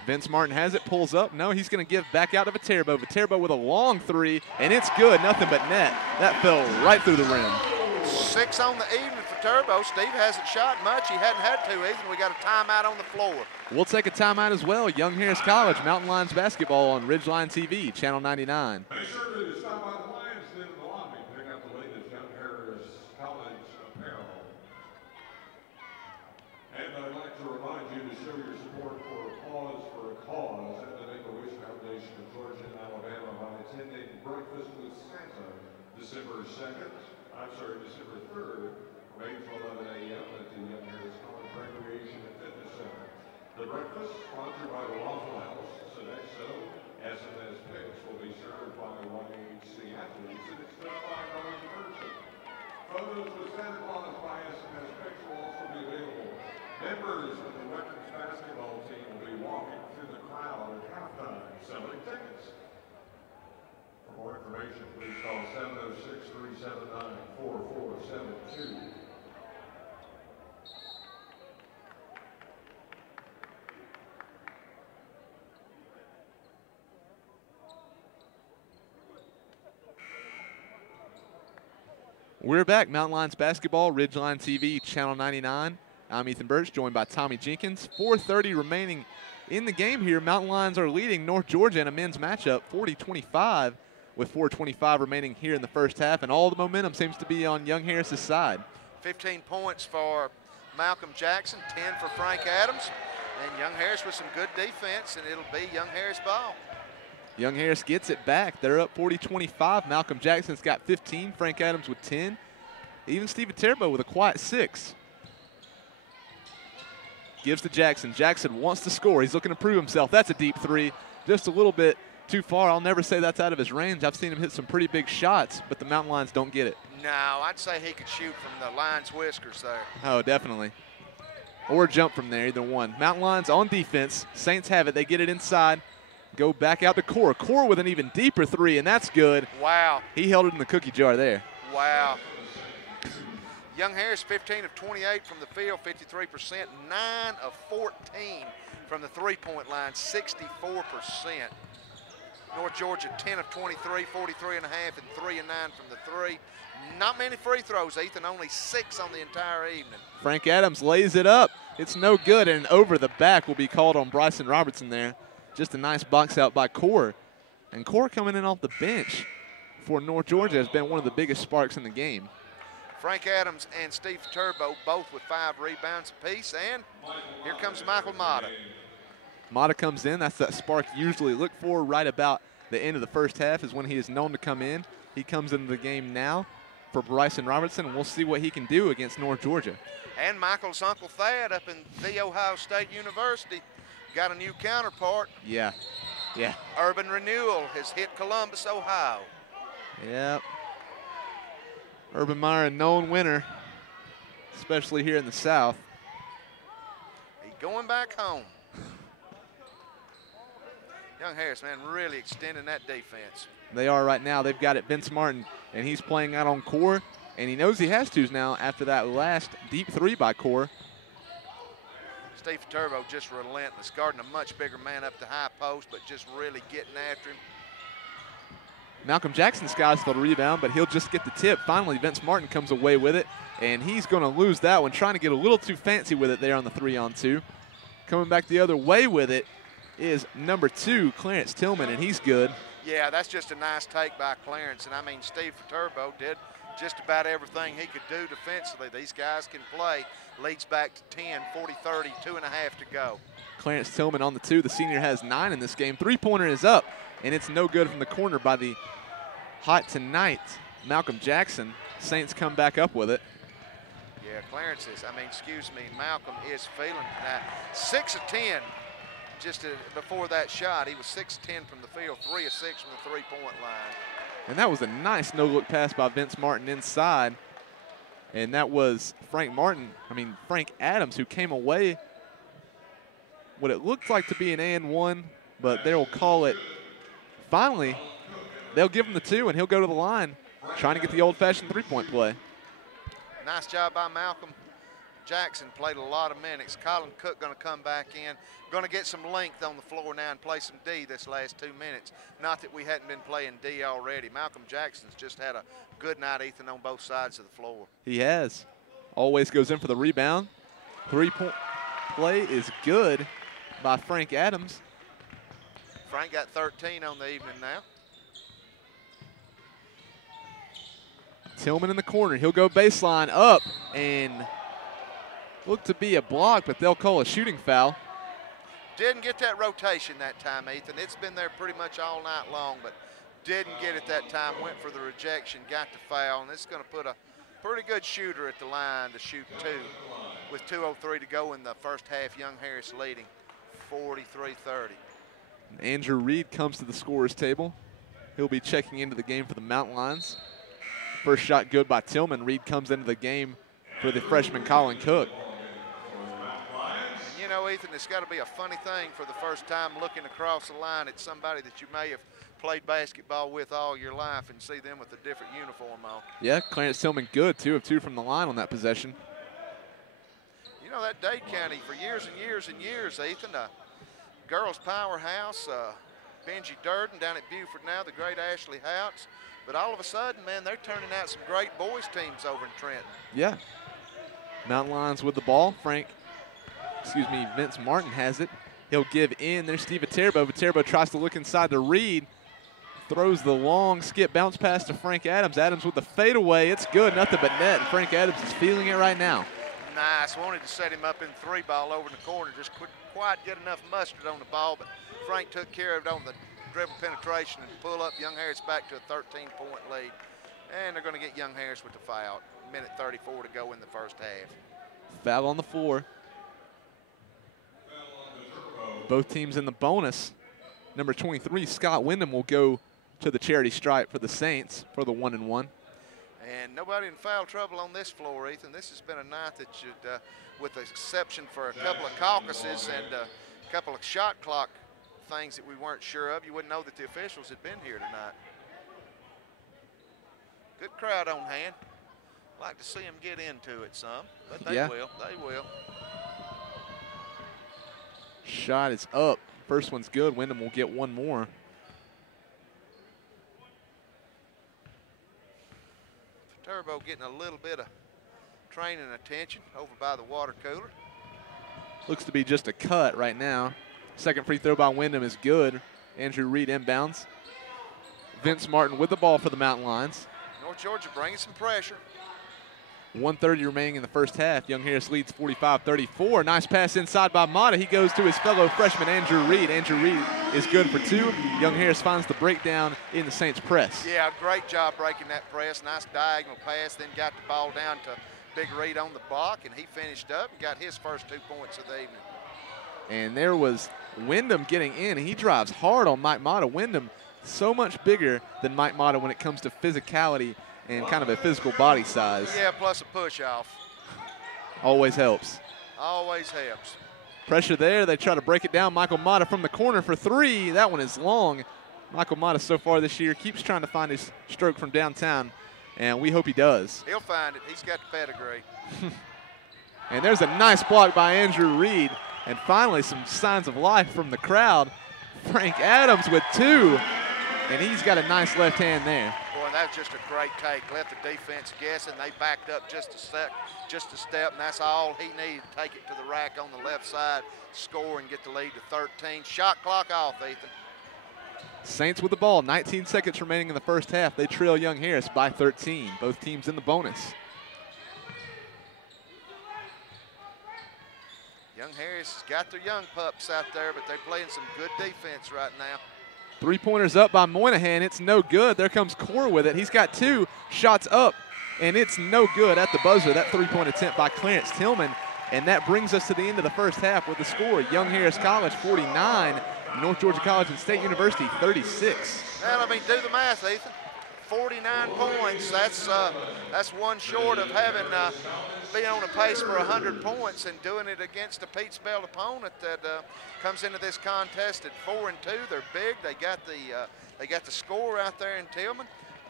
Vince Martin has it, pulls up. No, he's going to give back out to Viterbo. Viterbo with a long three, and it's good. Nothing but net. That fell right through the rim. 6 on the evening for Turbo. Steve hasn't shot much. He hadn't had 2 Ethan. We got a timeout on the floor. We'll take a timeout as well. Young Harris College, Mountain Lions basketball on Ridgeline TV, Channel 99. Be sure to stop by the Lions Den in the lobby. Pick up the latest Young Harris College apparel. And I'd like to remind you to show your support for a cause at the Make-A-Wish Foundation of Georgia and Alabama by attending Breakfast with Santa December 3rd, from 8 to 11 a.m. at the Young Harris College Recreation and Fitness Center. The breakfast, sponsored by the Waffle House, Sodexo, SMS Picks, will be served by YHC athletes, and it's just $5 a person. Photos with Santa Claus by SMS Picks will also be available. Members of the women's basketball team will be walking through the crowd at halftime selling tickets. For more information, please call 706-379-4472. We're back. Mountain Lions basketball, Ridgeline TV, Channel 99. I'm Ethan Birch, joined by Tommy Jenkins. 4:30 remaining in the game here. Mountain Lions are leading North Georgia in a men's matchup, 40-25, with 4:25 remaining here in the first half, and all the momentum seems to be on Young Harris's side. 15 points for Malcolm Jackson, 10 for Frank Adams, and Young Harris with some good defense, and it'll be Young Harris ball. Young Harris gets it back. They're up 40-25. Malcolm Jackson's got 15. Frank Adams with 10. Even Steve Viterbo with a quiet 6. Gives to Jackson. Jackson wants to score. He's looking to prove himself. That's a deep 3. Just a little bit too far. I'll never say that's out of his range. I've seen him hit some pretty big shots, but the Mountain Lions don't get it. No, I'd say he could shoot from the Lions whiskers there. Oh, definitely. Or jump from there, either one. Mountain Lions on defense. Saints have it. They get it inside. Go back out to Core. Core with an even deeper 3, and that's good. Wow. He held it in the cookie jar there. Wow. Young Harris, 15 of 28 from the field, 53%, 9 of 14 from the three-point line, 64%. North Georgia, 10 of 23, 43.5, and 3 and 9 from the 3. Not many free throws, Ethan, only 6 on the entire evening. Frank Adams lays it up. It's no good, and over the back will be called on Bryson Robertson there. Just a nice box out by Core. And Core coming in off the bench for North Georgia has been one of the biggest sparks in the game. Frank Adams and Steve Turbo both with 5 rebounds apiece, and here comes Michael Mata. Mata comes in. That's that spark you usually look for right about the end of the first half is when he is known to come in. He comes into the game now for Bryson Robertson, and we'll see what he can do against North Georgia. And Michael's Uncle Thad up in The Ohio State University got a new counterpart. Yeah. Urban Renewal has hit Columbus, Ohio. Yep. Urban Meyer, a known winner, especially here in the South. He's going back home. Young Harris, man, really extending that defense. They are right now. They've got it Vince Martin, and he's playing out on Core, and he knows he has to now after that last deep 3 by Core. Steve Turbo just relentless, guarding a much bigger man up the high post, but just really getting after him. Malcolm Jackson skies for the rebound, but he'll just get the tip. Finally, Vince Martin comes away with it, and he's going to lose that one, trying to get a little too fancy with it there on the 3-on-2. Coming back the other way with it is number 2, Clarence Tillman, and he's good. Yeah, that's just a nice take by Clarence, and I mean, Steve Turbo did just about everything he could do defensively. These guys can play. Leads back to 10, 40-30, 2.5 to go. Clarence Tillman on the 2. The senior has 9 in this game. 3-pointer is up, and it's no good from the corner by the hot tonight Malcolm Jackson. Saints come back up with it. Yeah, Clarence is, Malcolm is feeling that. 6 of 10 just before that shot. He was 6 of 10 from the field, 3 of 6 from the three-point line. And that was a nice no-look pass by Vince Martin inside. And that was Frank Adams, who came away what it looked like to be an and-1, but they'll call it. Finally, they'll give him the 2, and he'll go to the line, trying to get the old-fashioned three-point play. Nice job by Malcolm. Jackson played a lot of minutes. Colin Cook going to come back in. Going to get some length on the floor now and play some D this last 2 minutes. Not that we hadn't been playing D already. Malcolm Jackson's just had a good night, Ethan, on both sides of the floor. He has. Always goes in for the rebound. 3-point play is good by Frank Adams. Frank got 13 on the evening now. Tillman in the corner. He'll go baseline up and look to be a block, but they'll call a shooting foul. Didn't get that rotation that time, Ethan. It's been there pretty much all night long, but didn't get it that time. Went for the rejection, got the foul, and it's going to put a pretty good shooter at the line to shoot 2 with 2:03 to go in the first half. Young Harris leading 43-30. Andrew Reed comes to the scorer's table. He'll be checking into the game for the Mountain Lions. First shot good by Tillman. Reed comes into the game for the freshman Colin Cook. You know, Ethan, it's got to be a funny thing for the first time looking across the line at somebody that you may have played basketball with all your life and see them with a different uniform on. Yeah, Clarence Tillman good, 2 of 2 from the line on that possession. You know, that Dade County for years and years and years, Ethan, girls powerhouse, Benji Durden down at Buford now, the great Ashley Houts. But all of a sudden, man, they're turning out some great boys teams over in Trenton. Yeah. Mountain Lions with the ball. Vince Martin has it. He'll give in. There's Steve Viterbo. Viterbo tries to look inside to Reed. Throws the long skip bounce pass to Frank Adams. Adams with the fadeaway. It's good, nothing but net. And Frank Adams is feeling it right now. Nice. Wanted to set him up in 3-ball over in the corner. Just couldn't quite get enough mustard on the ball, but Frank took care of it on the dribble penetration and pull up Young Harris back to a 13-point lead. And they're going to get Young Harris with the foul. Minute 34 to go in the first half. Foul on the floor. Both teams in the bonus. Number 23, Scott Wyndham, will go to the charity stripe for the Saints for the 1-and-1. And nobody in foul trouble on this floor, Ethan. This has been a night that should, with the exception for a couple of caucuses and a couple of shot clock things that we weren't sure of, you wouldn't know that the officials had been here tonight. Good crowd on hand. Like to see them get into it some, but they will. They will. Shot is up. First one's good. Wyndham will get one more. Turbo getting a little bit of training attention over by the water cooler. Looks to be just a cut right now. Second free throw by Wyndham is good. Andrew Reed inbounds. Vince Martin with the ball for the Mountain Lions. North Georgia bringing some pressure. 1:30 remaining in the first half. Young Harris leads 45-34. Nice pass inside by Mata. He goes to his fellow freshman, Andrew Reed. Andrew Reed is good for 2. Young Harris finds the breakdown in the Saints press. Yeah, great job breaking that press. Nice diagonal pass, then got the ball down to Big Reed on the block, and he finished up and got his first 2 points of the evening. And there was Wyndham getting in. He drives hard on Mike Mata. Wyndham so much bigger than Mike Mata when it comes to physicality and kind of a physical body size. Yeah, plus a push-off. Always helps. Always helps. Pressure there. They try to break it down. Michael Mata from the corner for 3. That one is long. Michael Mata so far this year keeps trying to find his stroke from downtown, and we hope he does. He'll find it. He's got the pedigree. And there's a nice block by Andrew Reed. And finally some signs of life from the crowd. Frank Adams with 2. And he's got a nice left hand there. Boy, that's just a great take. Left the defense guessing. They backed up just a step, and that's all he needed to take it to the rack on the left side, score and get the lead to 13. Shot clock off, Ethan. Saints with the ball. 19 seconds remaining in the first half. They trail Young Harris by 13. Both teams in the bonus. Young Harris has got their young pups out there, but they're playing some good defense right now. 3-pointers up by Moynihan. It's no good. There comes Core with it. He's got 2 shots up, and it's no good at the buzzer. That 3-point attempt by Clarence Tillman. And that brings us to the end of the first half with the score. Young Harris College 49, North Georgia College and State University 36. Well, I mean, do the math, Ethan. 49 points. That's one short of having being on a pace for 100 points and doing it against a Pete's Belt opponent that comes into this contest at 4-2. They're big. They got the score out there in Tillman.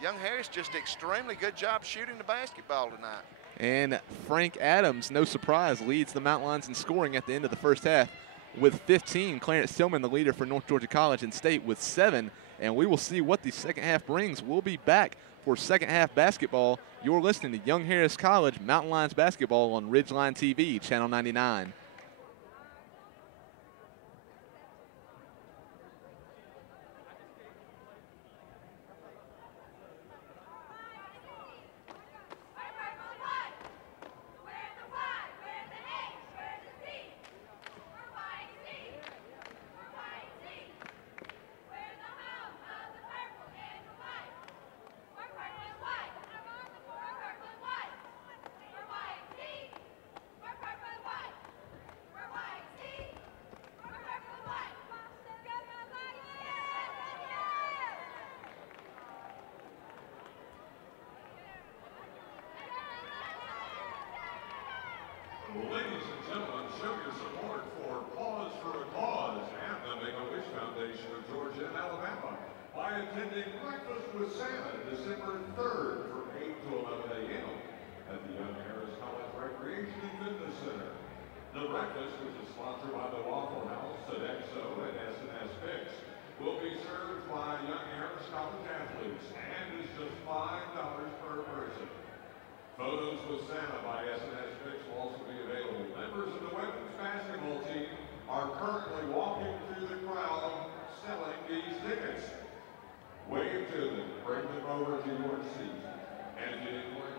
Young Harris just extremely good job shooting the basketball tonight. And Frank Adams, no surprise, leads the Mountain Lions in scoring at the end of the first half with 15. Clarence Tillman, the leader for North Georgia College and State, with 7. And we will see what the second half brings. We'll be back for second half basketball. You're listening to Young Harris College Mountain Lions basketball on Ridgeline TV, Channel 99. Ladies and gentlemen, show your support for Pause for a Cause and the Make-A-Wish Foundation of Georgia and Alabama by attending Breakfast with Santa December 3rd from 8 to 11 a.m. at the Young Harris College Recreation and Fitness Center. The breakfast, which is sponsored by the Waffle House, Sodexo, and S&S Fix, will be served by Young Harris College athletes and is just $5 per person. Photos with Santa by S&S Fix will also be available. Members of the women's basketball team are currently walking through the crowd selling these tickets. Wave to them, bring them over to your seat, and get in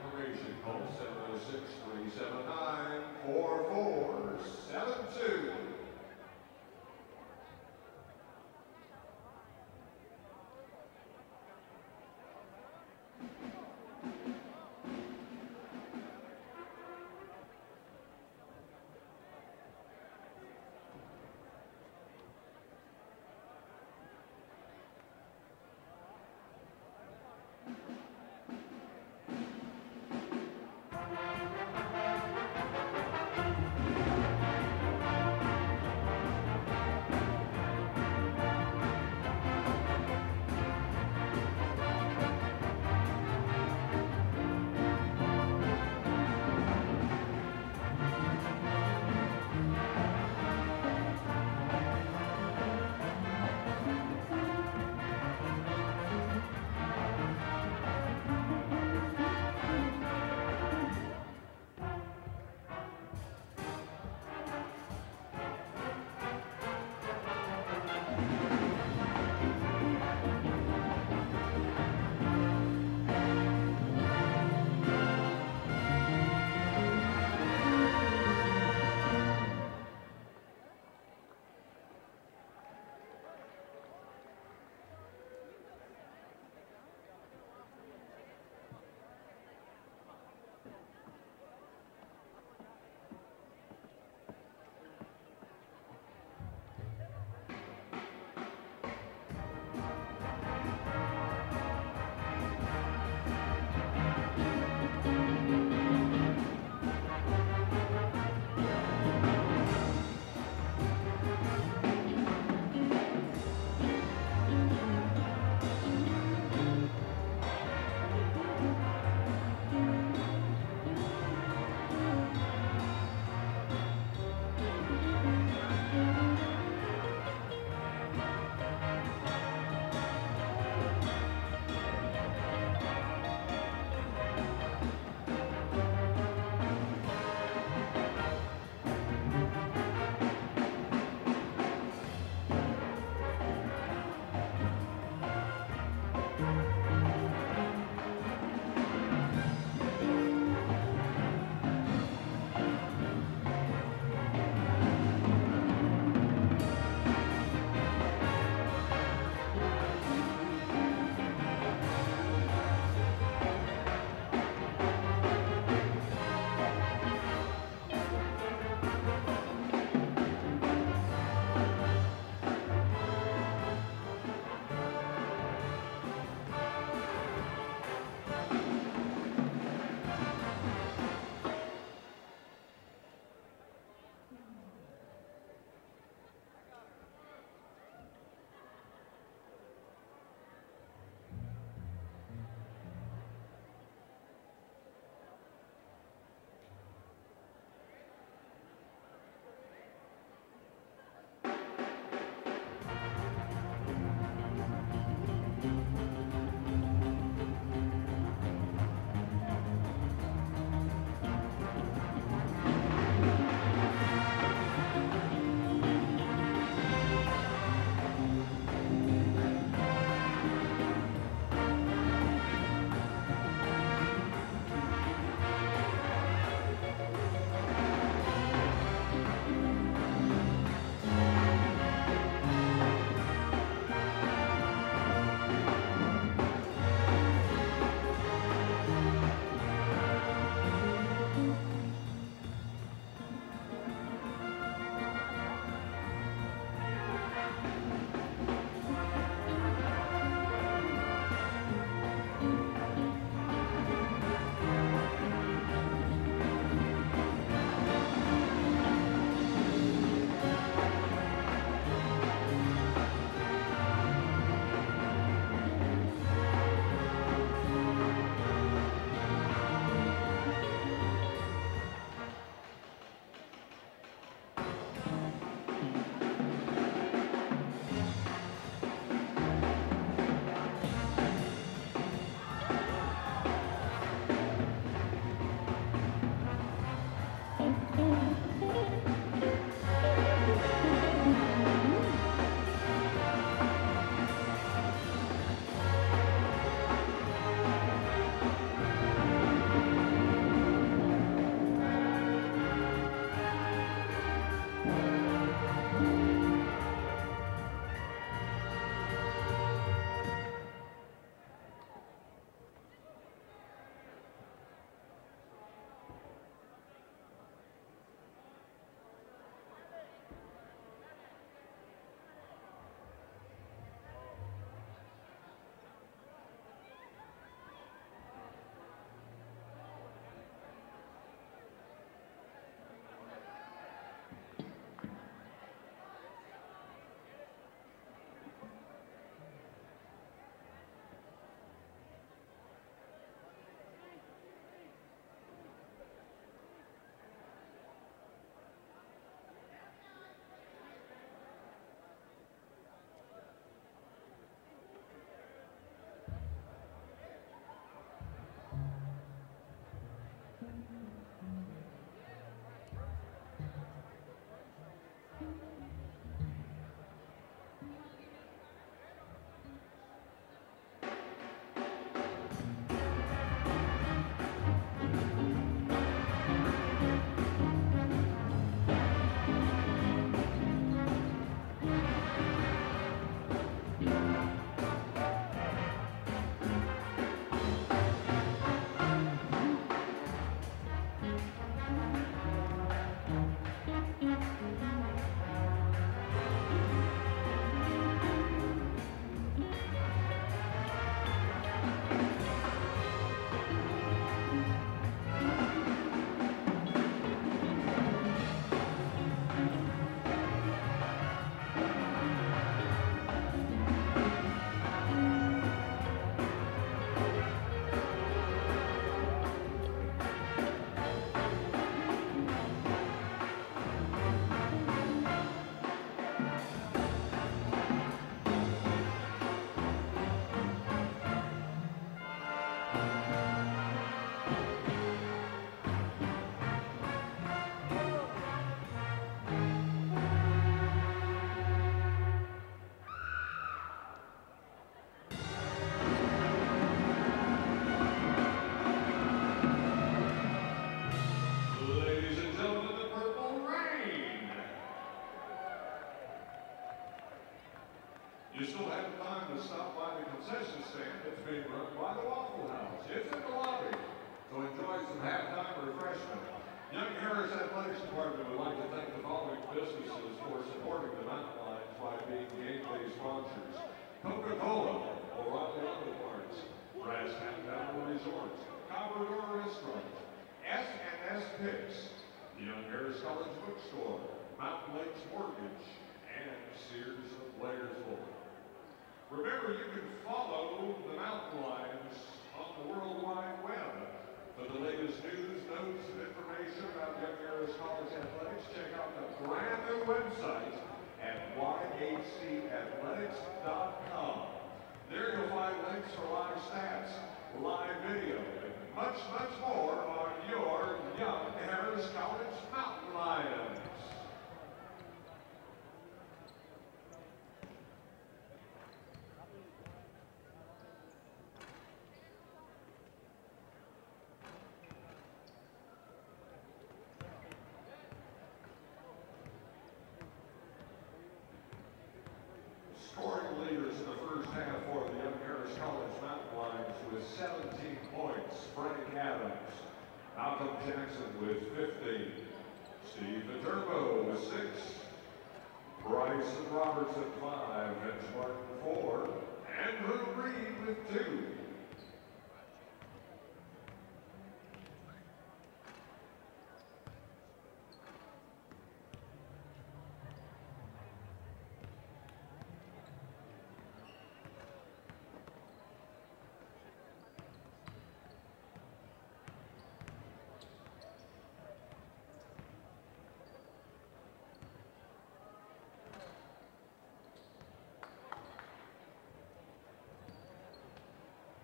freshmen. Young Harris Athletics Department would like to thank the following businesses for supporting the Mountain Lions by being game day sponsors. Coca-Cola, O'Reilly Auto Parts, Brass Hat Mountain Resorts, Commodore Restaurant, S&S Picks, Young Harris College Bookstore, Mountain Lakes Mortgage, and Sears of Blairsville. Remember, you can follow the Mountain Lions on the World Wide Web. For the latest news, notes, and information about Young Harris College Athletics, check out the brand new website at yhcathletics.com. There you'll find links for live stats, live video, and much, much more on your Young Harris College Mountain Lions. Scoring leaders in the first half for the Young Harris College Mountain Lions with 17 points. Frank Adams. Malcolm Jackson with 15. Steve Viterbo with 6. Bryson Roberts at 5. And Spartan 4. Andrew Reed with 2.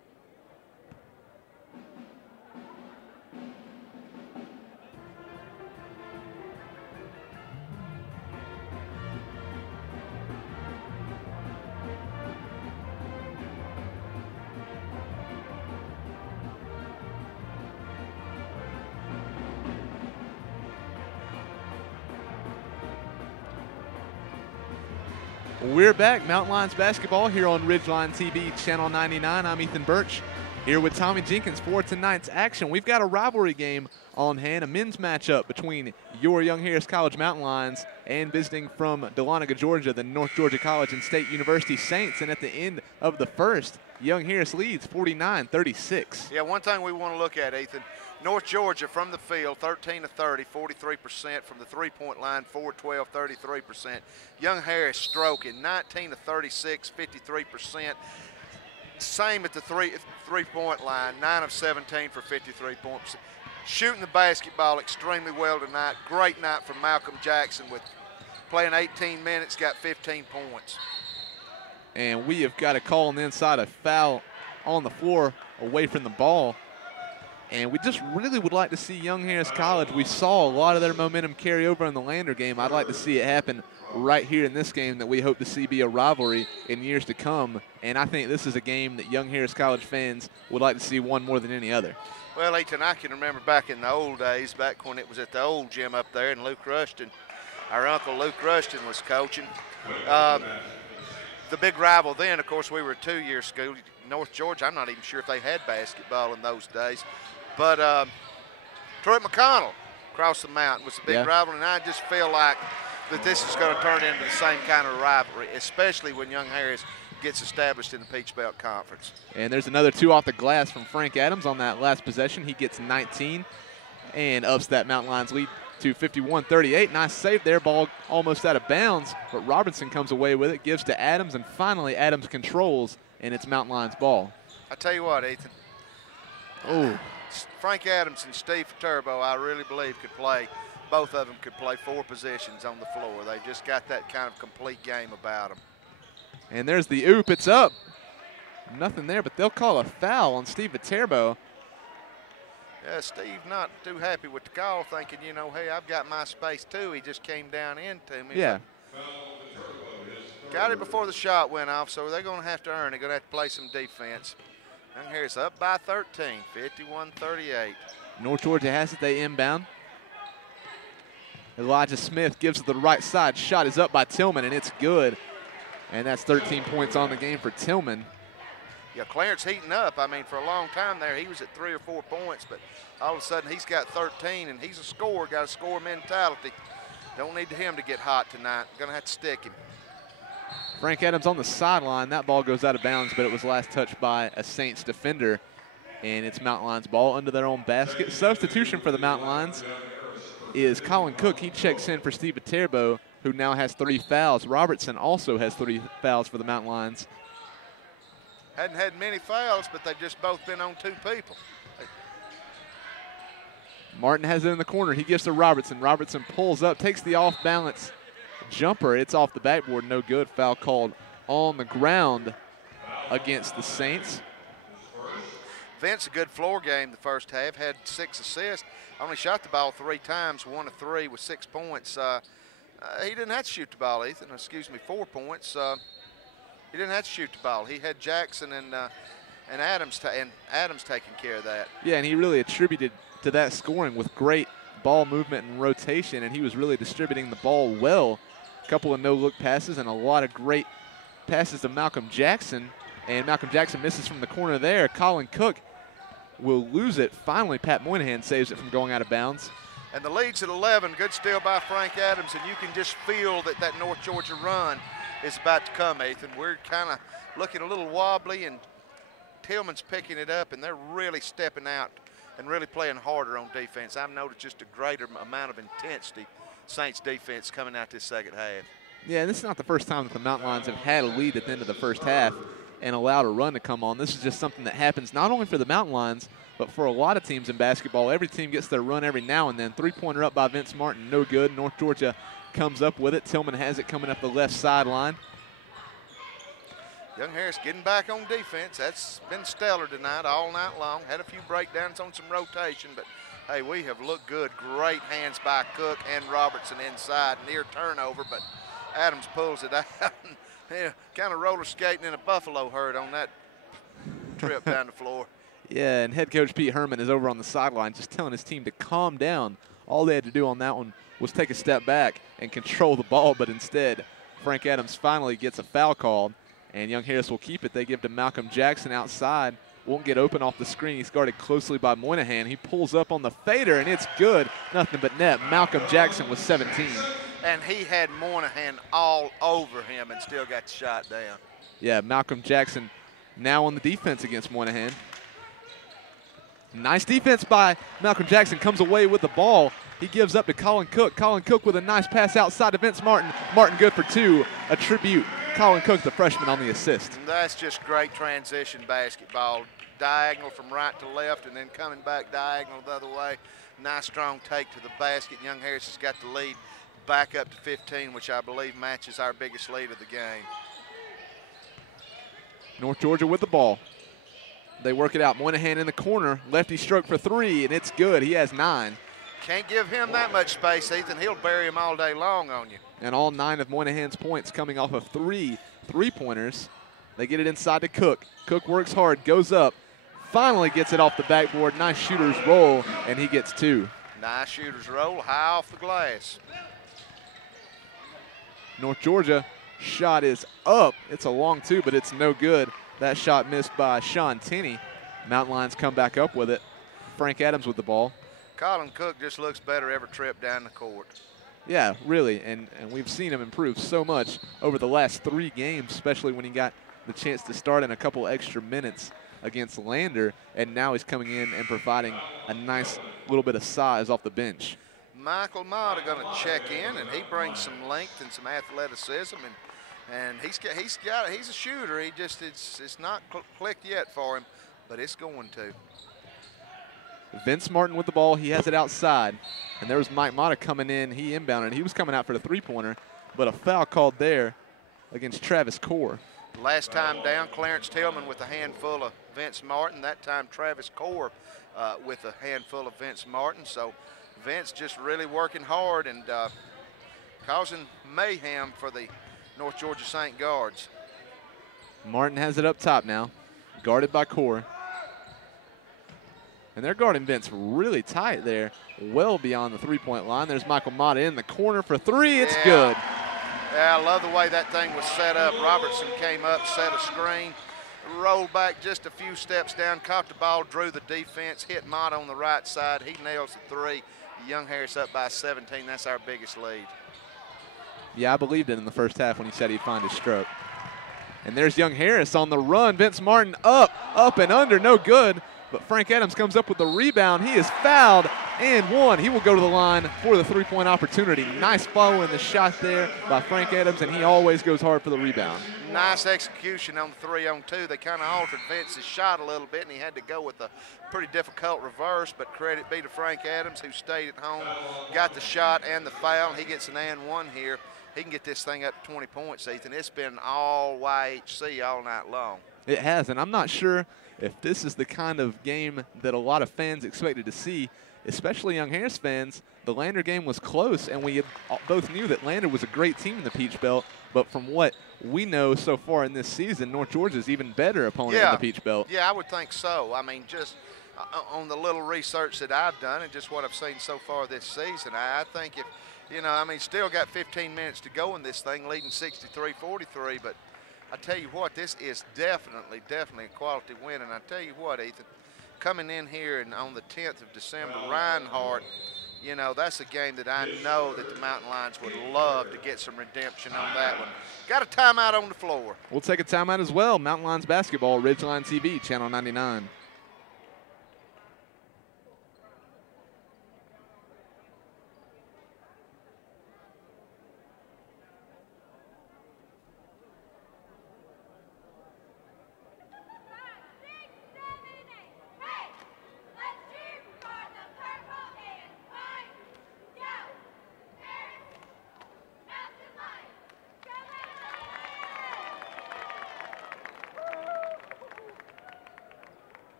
We're back, Mountain Lions basketball here on Ridgeline TV, Channel 99. I'm Ethan Birch here with Tommy Jenkins for tonight's action. We've got a rivalry game on hand, a men's matchup between your Young Harris College Mountain Lions and visiting from Dahlonega, Georgia, the North Georgia College and State University Saints. And at the end of the first, Young Harris leads 49-36. Yeah, one thing we want to look at, Ethan, North Georgia from the field, 13 of 30, 43%. From the three-point line, 4-12, 33%. Young Harris stroking, 19 of 36, 53%. Same at the three-point line, 9 of 17 for 53 points. Shooting the basketball extremely well tonight. Great night from Malcolm Jackson with playing 18 minutes, got 15 points. And we have got a call on the inside, a foul on the floor away from the ball. And we just really would like to see Young Harris College. We saw a lot of their momentum carry over in the Lander game. I'd like to see it happen right here in this game that we hope to see be a rivalry in years to come. And I think this is a game that Young Harris College fans would like to see one more than any other. Well, Ethan, I can remember back in the old days, back when it was at the old gym up there, and Luke Rushton, our uncle Luke Rushton was coaching. The big rival then, of course, we were a two-year school. North Georgia, I'm not even sure if they had basketball in those days. But Troy McConnell across the mountain was a big rival, and I just feel like that this is going to turn into the same kind of rivalry, especially when Young Harris gets established in the Peach Belt Conference. And there's another two off the glass from Frank Adams on that last possession. He gets 19 and ups that Mountain Lions lead to 51-38. Nice save there, ball almost out of bounds, but Robertson comes away with it, gives to Adams, and finally Adams controls, and it's Mountain Lions ball. I tell you what, Ethan. Oh. Frank Adams and Steve Turbo, I really believe, could play. Both of them could play 4 positions on the floor. They just got that kind of complete game about them. And there's the oop. It's up. Nothing there, but they'll call a foul on Steve Viterbo. Yeah, Steve not too happy with the call, thinking, you know, hey, I've got my space too. He just came down into me. Yeah. Got it before the shot went off, so they're going to have to earn it. Going to have to play some defense. Young Harris up by 13, 51-38. North Georgia has it. They inbound. Elijah Smith gives it the right side. Shot is up by Tillman, and it's good. And that's 13 points on the game for Tillman. Yeah, Clarence heating up. I mean, for a long time there, he was at 3 or 4 points, but all of a sudden he's got 13, and he's a scorer, got a score mentality. Don't need him to get hot tonight. Going to have to stick him. Frank Adams on the sideline. That ball goes out of bounds, but it was last touched by a Saints defender. And it's Mountain Lions ball under their own basket. Substitution for the Mountain Lions is Colin Cook. He checks in for Steve Viterbo, who now has 3 fouls. Robertson also has 3 fouls for the Mountain Lions. Hadn't had many fouls, but they've just both been on 2 people. Martin has it in the corner. He gives to Robertson. Robertson pulls up, takes the off-balance jumper. It's off the backboard, no good. Foul called on the ground against the Saints. Vince, a good floor game the first half, had 6 assists. Only shot the ball 3 times, 1 of 3 with 6 points. He didn't have to shoot the ball, Ethan. Excuse me, 4 points. He didn't have to shoot the ball. He had Jackson and Adams taking care of that. Yeah, and he really attributed to that scoring with great ball movement and rotation, and he was really distributing the ball well. A couple of no-look passes and a lot of great passes to Malcolm Jackson, and Malcolm Jackson misses from the corner there. Colin Cook will lose it. Finally, Pat Moynihan saves it from going out of bounds. And the lead's at 11. Good steal by Frank Adams, and you can just feel that North Georgia run is about to come, Ethan. We're kind of looking a little wobbly, and Tillman's picking it up, and they're really stepping out and really playing harder on defense. I've noticed just a greater amount of intensity Saints defense coming out this second half. Yeah, and this is not the first time that the Mountain Lions have had a lead at the end of the first half and allowed a run to come on. This is just something that happens not only for the Mountain Lions, but for a lot of teams in basketball. Every team gets their run every now and then. 3-pointer up by Vince Martin, no good. North Georgia comes up with it. Tillman has it coming up the left sideline. Young Harris getting back on defense. That's been stellar tonight all night long. Had a few breakdowns on some rotation, but hey, we have looked good. Great hands by Cook and Robertson inside. Near turnover, but Adams pulls it out. Yeah, kind of roller skating in a buffalo herd on that trip down the floor. Yeah, and head coach Pete Herman is over on the sideline just telling his team to calm down. All they had to do on that one was take a step back and control the ball, but instead Frank Adams finally gets a foul called, and Young Harris will keep it. They give to Malcolm Jackson outside. Won't get open off the screen. He's guarded closely by Moynihan. He pulls up on the fader, and it's good. Nothing but net. Malcolm Jackson with 17. And he had Moynihan all over him and still got the shot down. Yeah, Malcolm Jackson now on the defense against Moynihan. Nice defense by Malcolm Jackson. Comes away with the ball. He gives up to Colin Cook. Colin Cook with a nice pass outside to Vince Martin. Martin good for 2. A tribute. Colin Cook, the freshman, on the assist. And that's just great transition basketball. Diagonal from right to left and then coming back diagonal the other way. Nice strong take to the basket. Young Harris has got the lead back up to 15, which I believe matches our biggest lead of the game. North Georgia with the ball. They work it out. Moynihan in the corner. Lefty stroke for 3, and it's good. He has 9. Can't give him that much space, Ethan. He'll bury him all day long on you. And all 9 of Moynihan's points coming off of 3 3-pointers. They get it inside to Cook. Cook works hard, goes up, finally gets it off the backboard. Nice shooter's roll, and he gets 2. Nice shooter's roll, high off the glass. North Georgia shot is up. It's a long 2, but it's no good. That shot missed by Sean Tenney. Mountain Lions come back up with it. Frank Adams with the ball. Colin Cook just looks better every trip down the court. Yeah, really, and we've seen him improve so much over the last 3 games, especially when he got the chance to start in a couple extra minutes against Lander, and now he's coming in and providing a nice little bit of size off the bench. Michael Mott are going to check in, and he brings some length and some athleticism, and he's a shooter. He just it's not clicked yet for him, but it's going to. Vince Martin with the ball. He has it outside. And there was Mike Mata coming in. He inbounded. He was coming out for the 3-pointer, but a foul called there against Travis Core. Last time down, Clarence Tillman with a handful of Vince Martin. That time, Travis Core with a handful of Vince Martin. So Vince just really working hard and causing mayhem for the North Georgia Saint guards. Martin has it up top now, guarded by Core. And they're guarding Vince really tight there, well beyond the 3-point line. There's Michael Mata in the corner for 3. It's good. Yeah, I love the way that thing was set up. Robertson came up, set a screen, rolled back just a few steps down, caught the ball, drew the defense, hit Mata on the right side. He nails the 3. Young Harris up by 17. That's our biggest lead. Yeah, I believed it in the first half when he said he'd find his stroke. And there's Young Harris on the run. Vince Martin up and under, no good. But Frank Adams comes up with the rebound. He is fouled and 1. He will go to the line for the 3-point opportunity. Nice following the shot there by Frank Adams, and he always goes hard for the rebound. Nice execution on the 3-on-2. They kind of altered Vince's shot a little bit, and he had to go with a pretty difficult reverse, but credit be to Frank Adams, who stayed at home, got the shot and the foul. He gets an and 1 here. He can get this thing up to 20 points, Ethan. It's been all YHC all night long. It has, and I'm not sure if this is the kind of game that a lot of fans expected to see, especially Young Harris fans. The Lander game was close, and we both knew that Lander was a great team in the Peach Belt, but from what we know so far in this season, North Georgia's even better opponent in the Peach Belt. Yeah, I would think so. I mean, just on the little research that I've done and just what I've seen so far this season, I think if, you know, I mean, still got 15 minutes to go in this thing, leading 63-43, but I tell you what, this is definitely a quality win. And I tell you what, Ethan, coming in here and on the 10th of December, Reinhardt, you know, that's a game that I know that the Mountain Lions would love to get some redemption on that one. Got a timeout on the floor. We'll take a timeout as well. Mountain Lions basketball, Ridgeline TV, Channel 99.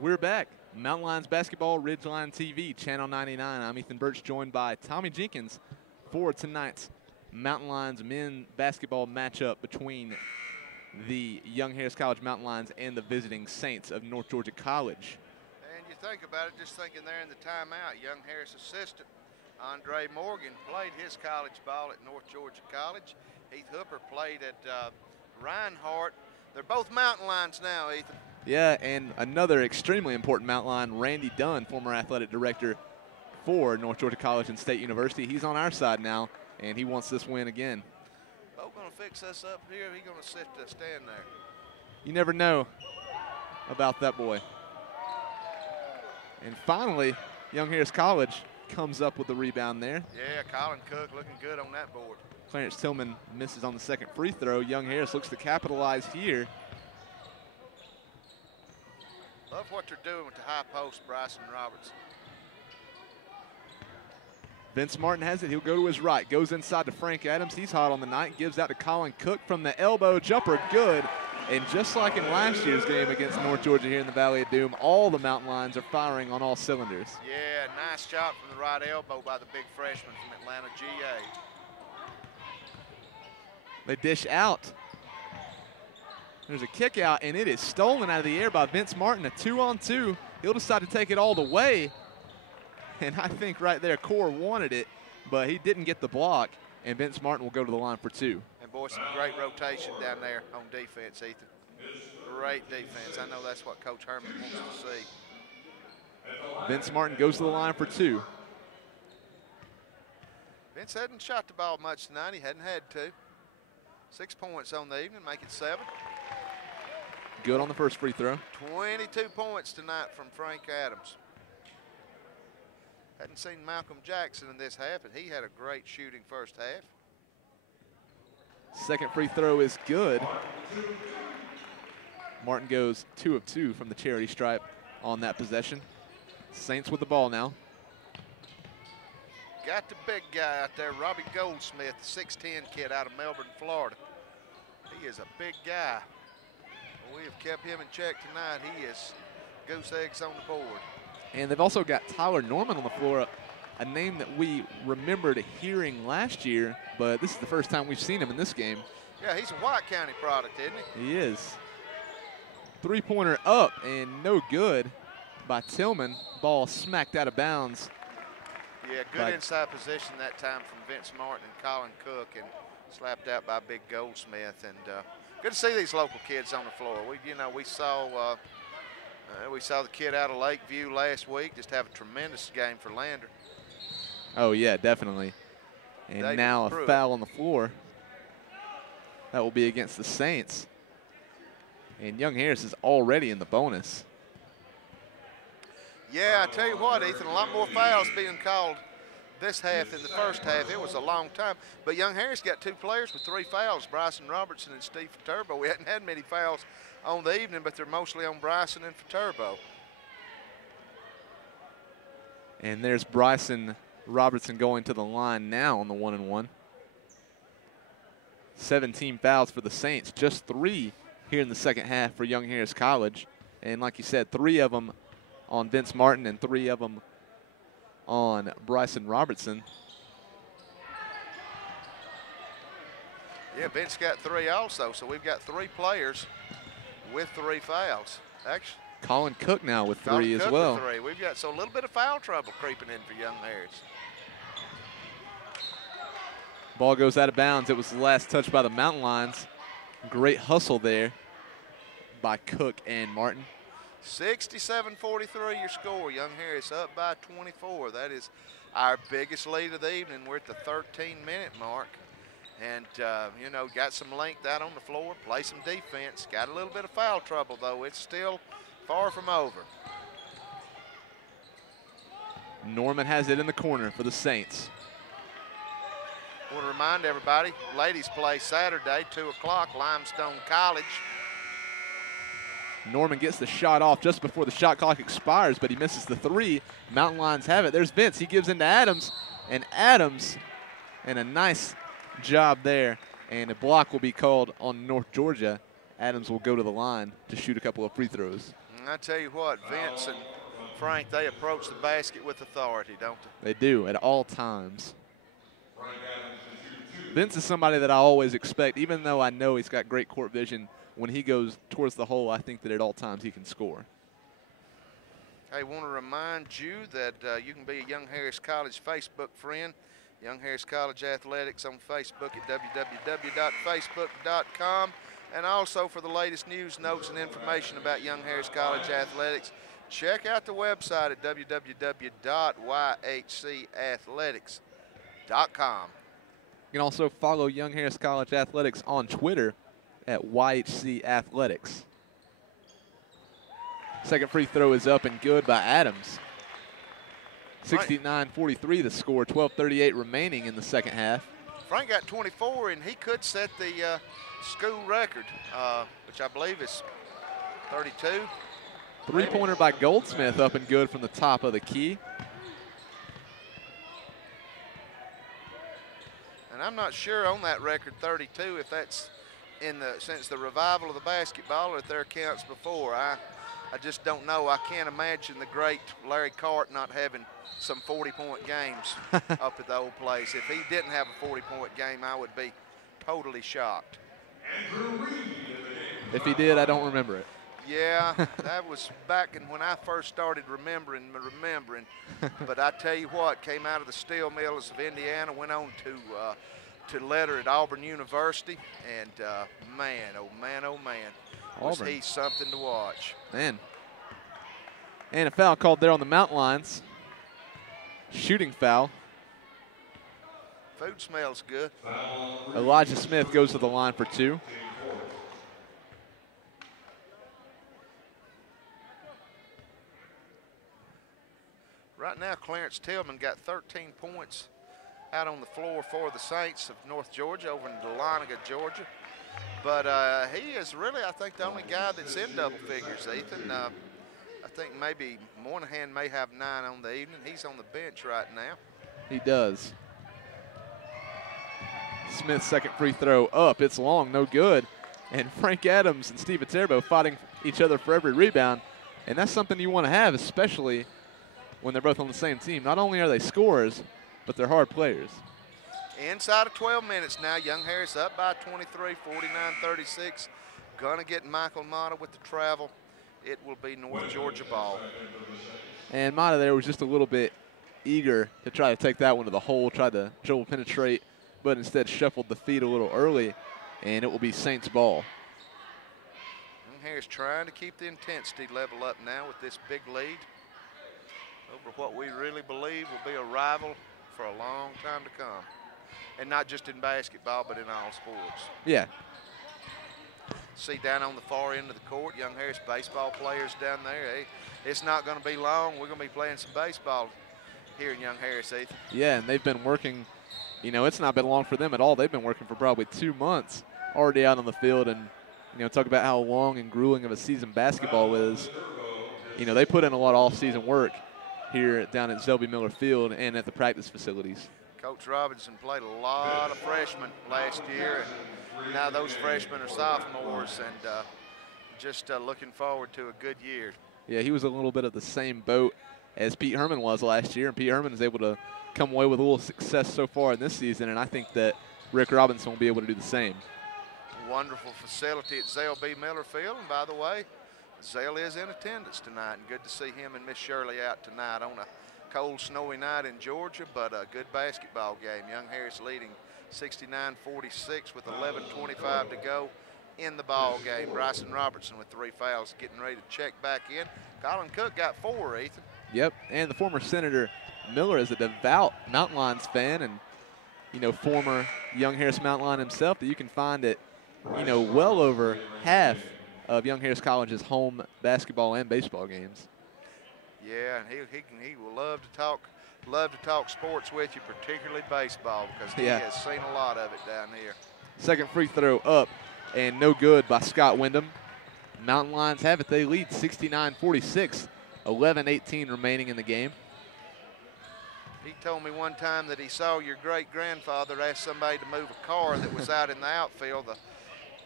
We're back. Mountain Lions Basketball, Ridgeline TV, Channel 99. I'm Ethan Birch, joined by Tommy Jenkins for tonight's Mountain Lions men basketball matchup between the Young Harris College Mountain Lions and the visiting Saints of North Georgia College. And you think about it, just thinking there in the timeout, Young Harris assistant Andre Morgan played his college ball at North Georgia College. Heath Hooper played at Reinhardt. They're both Mountain Lions now, Ethan. Yeah, and another extremely important Mountain Lion, Randy Dunn, former athletic director for North Georgia College and State University. He's on our side now, and he wants this win again. Bo going to fix us up here. He's going to stand there. You never know about that boy. And finally, Young Harris College comes up with the rebound there. Yeah, Colin Cook looking good on that board. Clarence Tillman misses on the second free throw. Young Harris looks to capitalize here. Love what they're doing with the high post, Bryson Robertson. Vince Martin has it. He'll go to his right. Goes inside to Frank Adams. He's hot on the night. Gives out to Colin Cook from the elbow. Jumper good. And just like in last year's game against North Georgia here in the Valley of Doom, all the Mountain Lions are firing on all cylinders. Yeah, nice shot from the right elbow by the big freshman from Atlanta, GA. They dish out. There's a kick out, and it is stolen out of the air by Vince Martin. A 2-on-2. He'll decide to take it all the way. And I think right there, Core wanted it, but he didn't get the block, and Vince Martin will go to the line for two. And boy, some great rotation down there on defense, Ethan. Great defense. I know that's what Coach Herman wants to see. Vince Martin goes to the line for two. Vince hadn't shot the ball much tonight. He hadn't had to. 6 points on the evening, make it 7. Good on the first free throw. 22 points tonight from Frank Adams. Hadn't seen Malcolm Jackson in this half, and he had a great shooting first half. Second free throw is good. Martin goes 2 of 2 from the charity stripe on that possession. Saints with the ball now. Got the big guy out there, Robbie Goldsmith, the 6'10" kid out of Melbourne, Florida. He is a big guy. We have kept him in check tonight. He is goose eggs on the board. And they've also got Tyler Norman on the floor, a name that we remembered hearing last year, but this is the first time we've seen him in this game. Yeah, he's a White County product, isn't he? He is. Three-pointer up and no good by Tillman. Ball smacked out of bounds. Yeah, good inside position that time from Vince Martin and Colin Cook, and slapped out by Big Goldsmith. And good to see these local kids on the floor. We saw the kid out of Lakeview last week just have a tremendous game for Lander. Oh yeah, definitely. And David now Pruitt. A foul on the floor. That will be against the Saints. And Young Harris is already in the bonus. Yeah, I tell you what, Ethan, a lot more fouls being called this half than the first half. It was a long time. But Young Harris got 2 players with 3 fouls, Bryson Robertson and Steve Turbo. We hadn't had many fouls on the evening, but they're mostly on Bryson and Turbo. And there's Bryson Robertson going to the line now on the 1-and-1. 17 fouls for the Saints, just 3 here in the second half for Young Harris College. And like you said, 3 of them on Vince Martin and 3 of them on Bryson Robertson. Yeah, Vince got 3 also, so we've got 3 players with 3 fouls. Actually, Colin Cook now with 3 Colin as Cook well. with 3. We've got so a little bit of foul trouble creeping in for Young Harris. Ball goes out of bounds. It was the last touch by the Mountain Lions. Great hustle there by Cook and Martin. 67-43 your score. Young Harris up by 24. That is our biggest lead of the evening. We're at the 13-minute mark. And, got some length out on the floor, play some defense. Got a little bit of foul trouble, though. It's still far from over. Norman has it in the corner for the Saints. I want to remind everybody, ladies play Saturday, 2 o'clock, Limestone College. Norman gets the shot off just before the shot clock expires, but he misses the 3. Mountain Lions have it. There's Vince. He gives into Adams, and a nice job there, and a block will be called on North Georgia. Adams will go to the line to shoot a couple of free throws. And I tell you what, Vince and Frank, they approach the basket with authority, don't they? They do at all times. Vince is somebody that I always expect, even though I know he's got great court vision. When he goes towards the hole, I think that at all times he can score. I want to remind you that you can be a Young Harris College Facebook friend. Young Harris College Athletics on Facebook at www.facebook.com. And also for the latest news, notes, and information about Young Harris College Athletics, check out the website at www.yhcathletics.com. You can also follow Young Harris College Athletics on Twitter at YHC Athletics. Second free throw is up and good by Adams. 69-43 the score, 12:38 remaining in the second half. Frank got 24, and he could set the school record, which I believe is 32. Three-pointer by Goldsmith up and good from the top of the key. And I'm not sure on that record 32 if that's since the revival of the basketball or if there are counts before. I just don't know. I can't imagine the great Larry Cart not having some 40-point games up at the old place. If he didn't have a 40-point game, I would be totally shocked. If he did, I don't remember it. Yeah, that was back when I first started remembering. But I tell you what, came out of the steel mills of Indiana, went on to letter at Auburn University, and man, oh man, was Auburn. he something to watch. Man. And a foul called there on the mountain lines. Shooting foul. Food smells good. Elijah Smith goes to the line for two. Right now, Clarence Tillman got 13 points out on the floor for the Saints of North Georgia over in Dahlonega, Georgia. But he is really, I think, the only guy that's in double figures, Ethan. I think maybe Moynihan may have 9 on the evening. He's on the bench right now. He does. Smith's second free throw up. It's long, no good. And Frank Adams and Steve Viterbo fighting each other for every rebound. And that's something you want to have, especially when they're both on the same team. Not only are they scorers, but they're hard players. Inside of 12 minutes now, Young Harris up by 23, 49-36. Gonna get Michael Mata with the travel. It will be North Georgia ball. And Mata there was just a little bit eager to try to take that one to the hole, tried to dribble penetrate, but instead shuffled the feet a little early, and it will be Saints ball. Young Harris trying to keep the intensity level up now with this big lead over what we really believe will be a rival for a long time to come. And not just in basketball, but in all sports. Yeah. See down on the far end of the court, Young Harris baseball players down there. Hey, it's not going to be long. We're going to be playing some baseball here in Young Harris, Ethan. Yeah, and they've been working, you know, it's not been long for them at all. They've been working for probably 2 months already out on the field, and, you know, talk about how long and grueling of a season basketball is. You know, they put in a lot of off-season work here down at Selby Miller Field and at the practice facilities. Coach Robinson played a lot of freshmen last year, and now those freshmen are sophomores, and just looking forward to a good year. Yeah, he was a little bit of the same boat as Pete Herman was last year, and Pete Herman is able to come away with a little success so far in this season, and I think that Rick Robinson will be able to do the same. Wonderful facility at Zale B. Miller Field, and by the way, Zale is in attendance tonight, and good to see him and Miss Shirley out tonight on a cold, snowy night in Georgia, but a good basketball game. Young Harris leading 69-46 with 11:25 to go in the ball game. Bryson Robertson with 3 fouls, getting ready to check back in. Colin Cook got 4, Ethan. Yep, and the former Senator Miller is a devout Mountain Lions fan, and, you know, former Young Harris Mountain Lion himself, that you can find at, you know, well over half of Young Harris College's home basketball and baseball games. Yeah, and he will love to talk sports with you, particularly baseball, because he has seen a lot of it down here. Second free throw up and no good by Scott Wyndham. Mountain Lions have it. They lead 69-46, 11:18 remaining in the game. He told me one time that he saw your great-grandfather ask somebody to move a car that was out in the outfield. The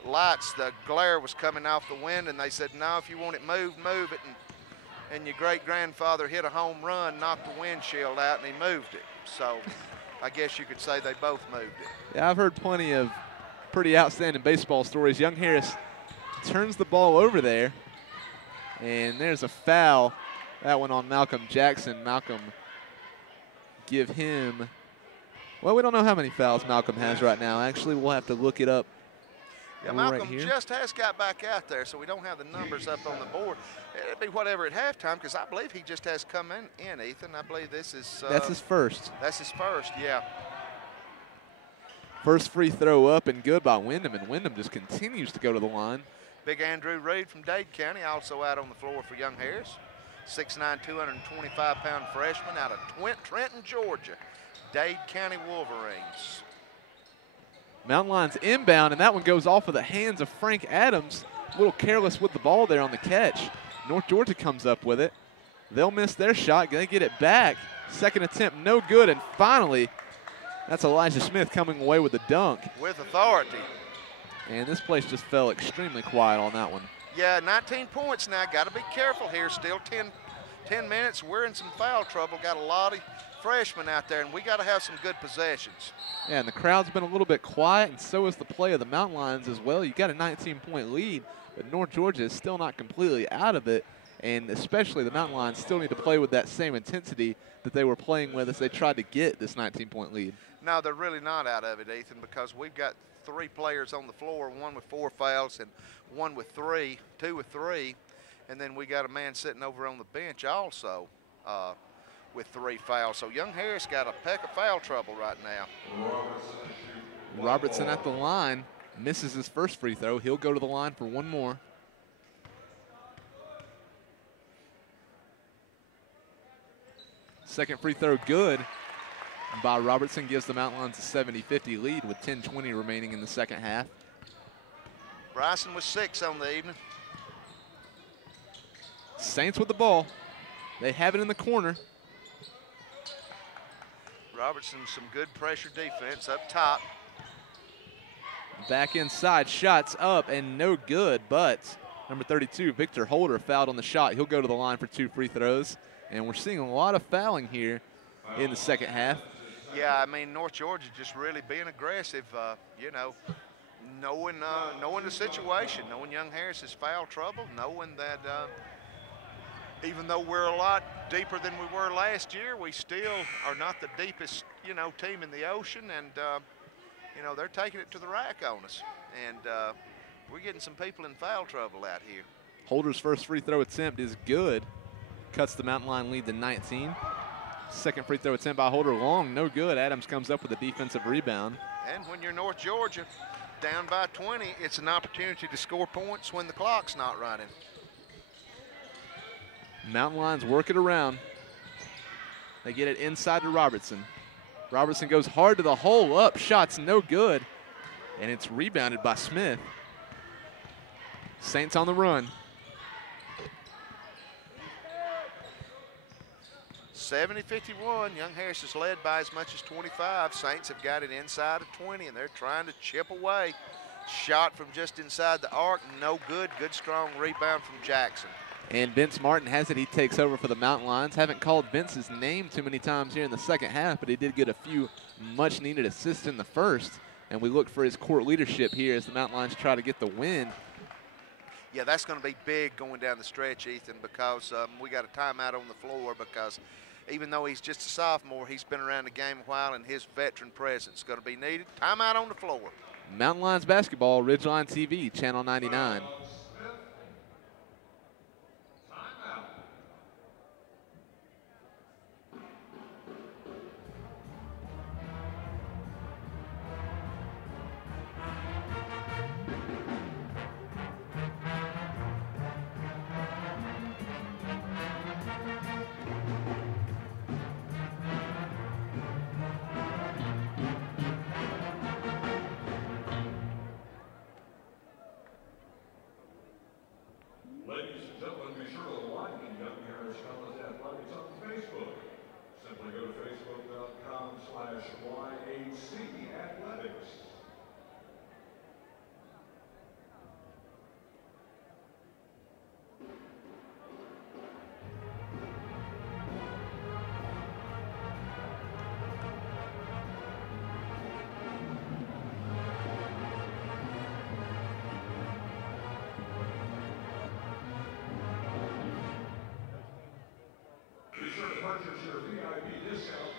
lights, the glare was coming off the wind, and they said, no, if you want it moved, move it. And your great-grandfather hit a home run, knocked the windshield out, and he moved it. So I guess you could say they both moved it. Yeah, I've heard plenty of pretty outstanding baseball stories. Young Harris turns the ball over there, and there's a foul. That one on Malcolm Jackson. Malcolm give him, well, we don't know how many fouls Malcolm has right now. Actually, we'll have to look it up. Yeah, Malcolm just has got back out there, so we don't have the numbers up on the board. It'll be whatever at halftime, because I believe he just has come in, Ethan. I believe this is. That's his first. That's his first, yeah. First free throw up and good by Wyndham, and Wyndham just continues to go to the line. Big Andrew Reed from Dade County also out on the floor for Young Harris. 6'9", 225-pound freshman out of Trenton, Georgia. Dade County Wolverines. Mountain Lions inbound, and that one goes off of the hands of Frank Adams. A little careless with the ball there on the catch. North Georgia comes up with it. They'll miss their shot. They get it back. Second attempt, no good. And finally, that's Elijah Smith coming away with the dunk. With authority. And this place just fell extremely quiet on that one. Yeah, 19 points now. Got to be careful here. Still 10 minutes. We're in some foul trouble. Got a lot of freshmen out there, and we got to have some good possessions. Yeah, and the crowd's been a little bit quiet, and so is the play of the Mountain Lions as well. You got a 19-point lead, but North Georgia is still not completely out of it, and especially the Mountain Lions still need to play with that same intensity that they were playing with as they tried to get this 19-point lead. No, they're really not out of it, Ethan, because we've got 3 players on the floor, one with 4 fouls and one with 3, 2 with 3, and then we got a man sitting over on the bench also with 3 fouls. So Young Harris got a peck of foul trouble right now. Robertson at the line, misses his first free throw. He'll go to the line for one more. Second free throw good by Robertson, gives the Mountain Lions a 70-50 lead with 10:20 remaining in the second half. Bryson was 6 on the evening. Saints with the ball. They have it in the corner. Robertson, some good pressure defense up top. Back inside, shots up and no good, but number 32, Victor Holder, fouled on the shot. He'll go to the line for 2 free throws, and we're seeing a lot of fouling here in the second half. Yeah, I mean, North Georgia just really being aggressive, you know, knowing the situation, knowing Young Harris is foul trouble, knowing that even though we're a lot deeper than we were last year, we still are not the deepest, you know, team in the ocean, and you know, they're taking it to the rack on us, and we're getting some people in foul trouble out here. Holder's first free throw attempt is good. Cuts the Mountain Lion lead to 19. Second free throw attempt by Holder, long, no good. Adams comes up with a defensive rebound. And when you're North Georgia, down by 20, it's an opportunity to score points when the clock's not running. Mountain Lions work it around. They get it inside to Robertson. Robertson goes hard to the hole, up, shots no good. And it's rebounded by Smith. Saints on the run. 70-51, Young Harris is led by as much as 25. Saints have got it inside of 20, and they're trying to chip away. Shot from just inside the arc, no good. Good, strong rebound from Jackson. And Vince Martin has it. He takes over for the Mountain Lions. Haven't called Vince's name too many times here in the second half, but he did get a few much-needed assists in the first. And we look for his court leadership here as the Mountain Lions try to get the win. Yeah, that's going to be big going down the stretch, Ethan, because we got a timeout on the floor because even though he's just a sophomore, he's been around the game a while, and his veteran presence is going to be needed. Timeout on the floor. Mountain Lions basketball, Ridgeline TV, Channel 99.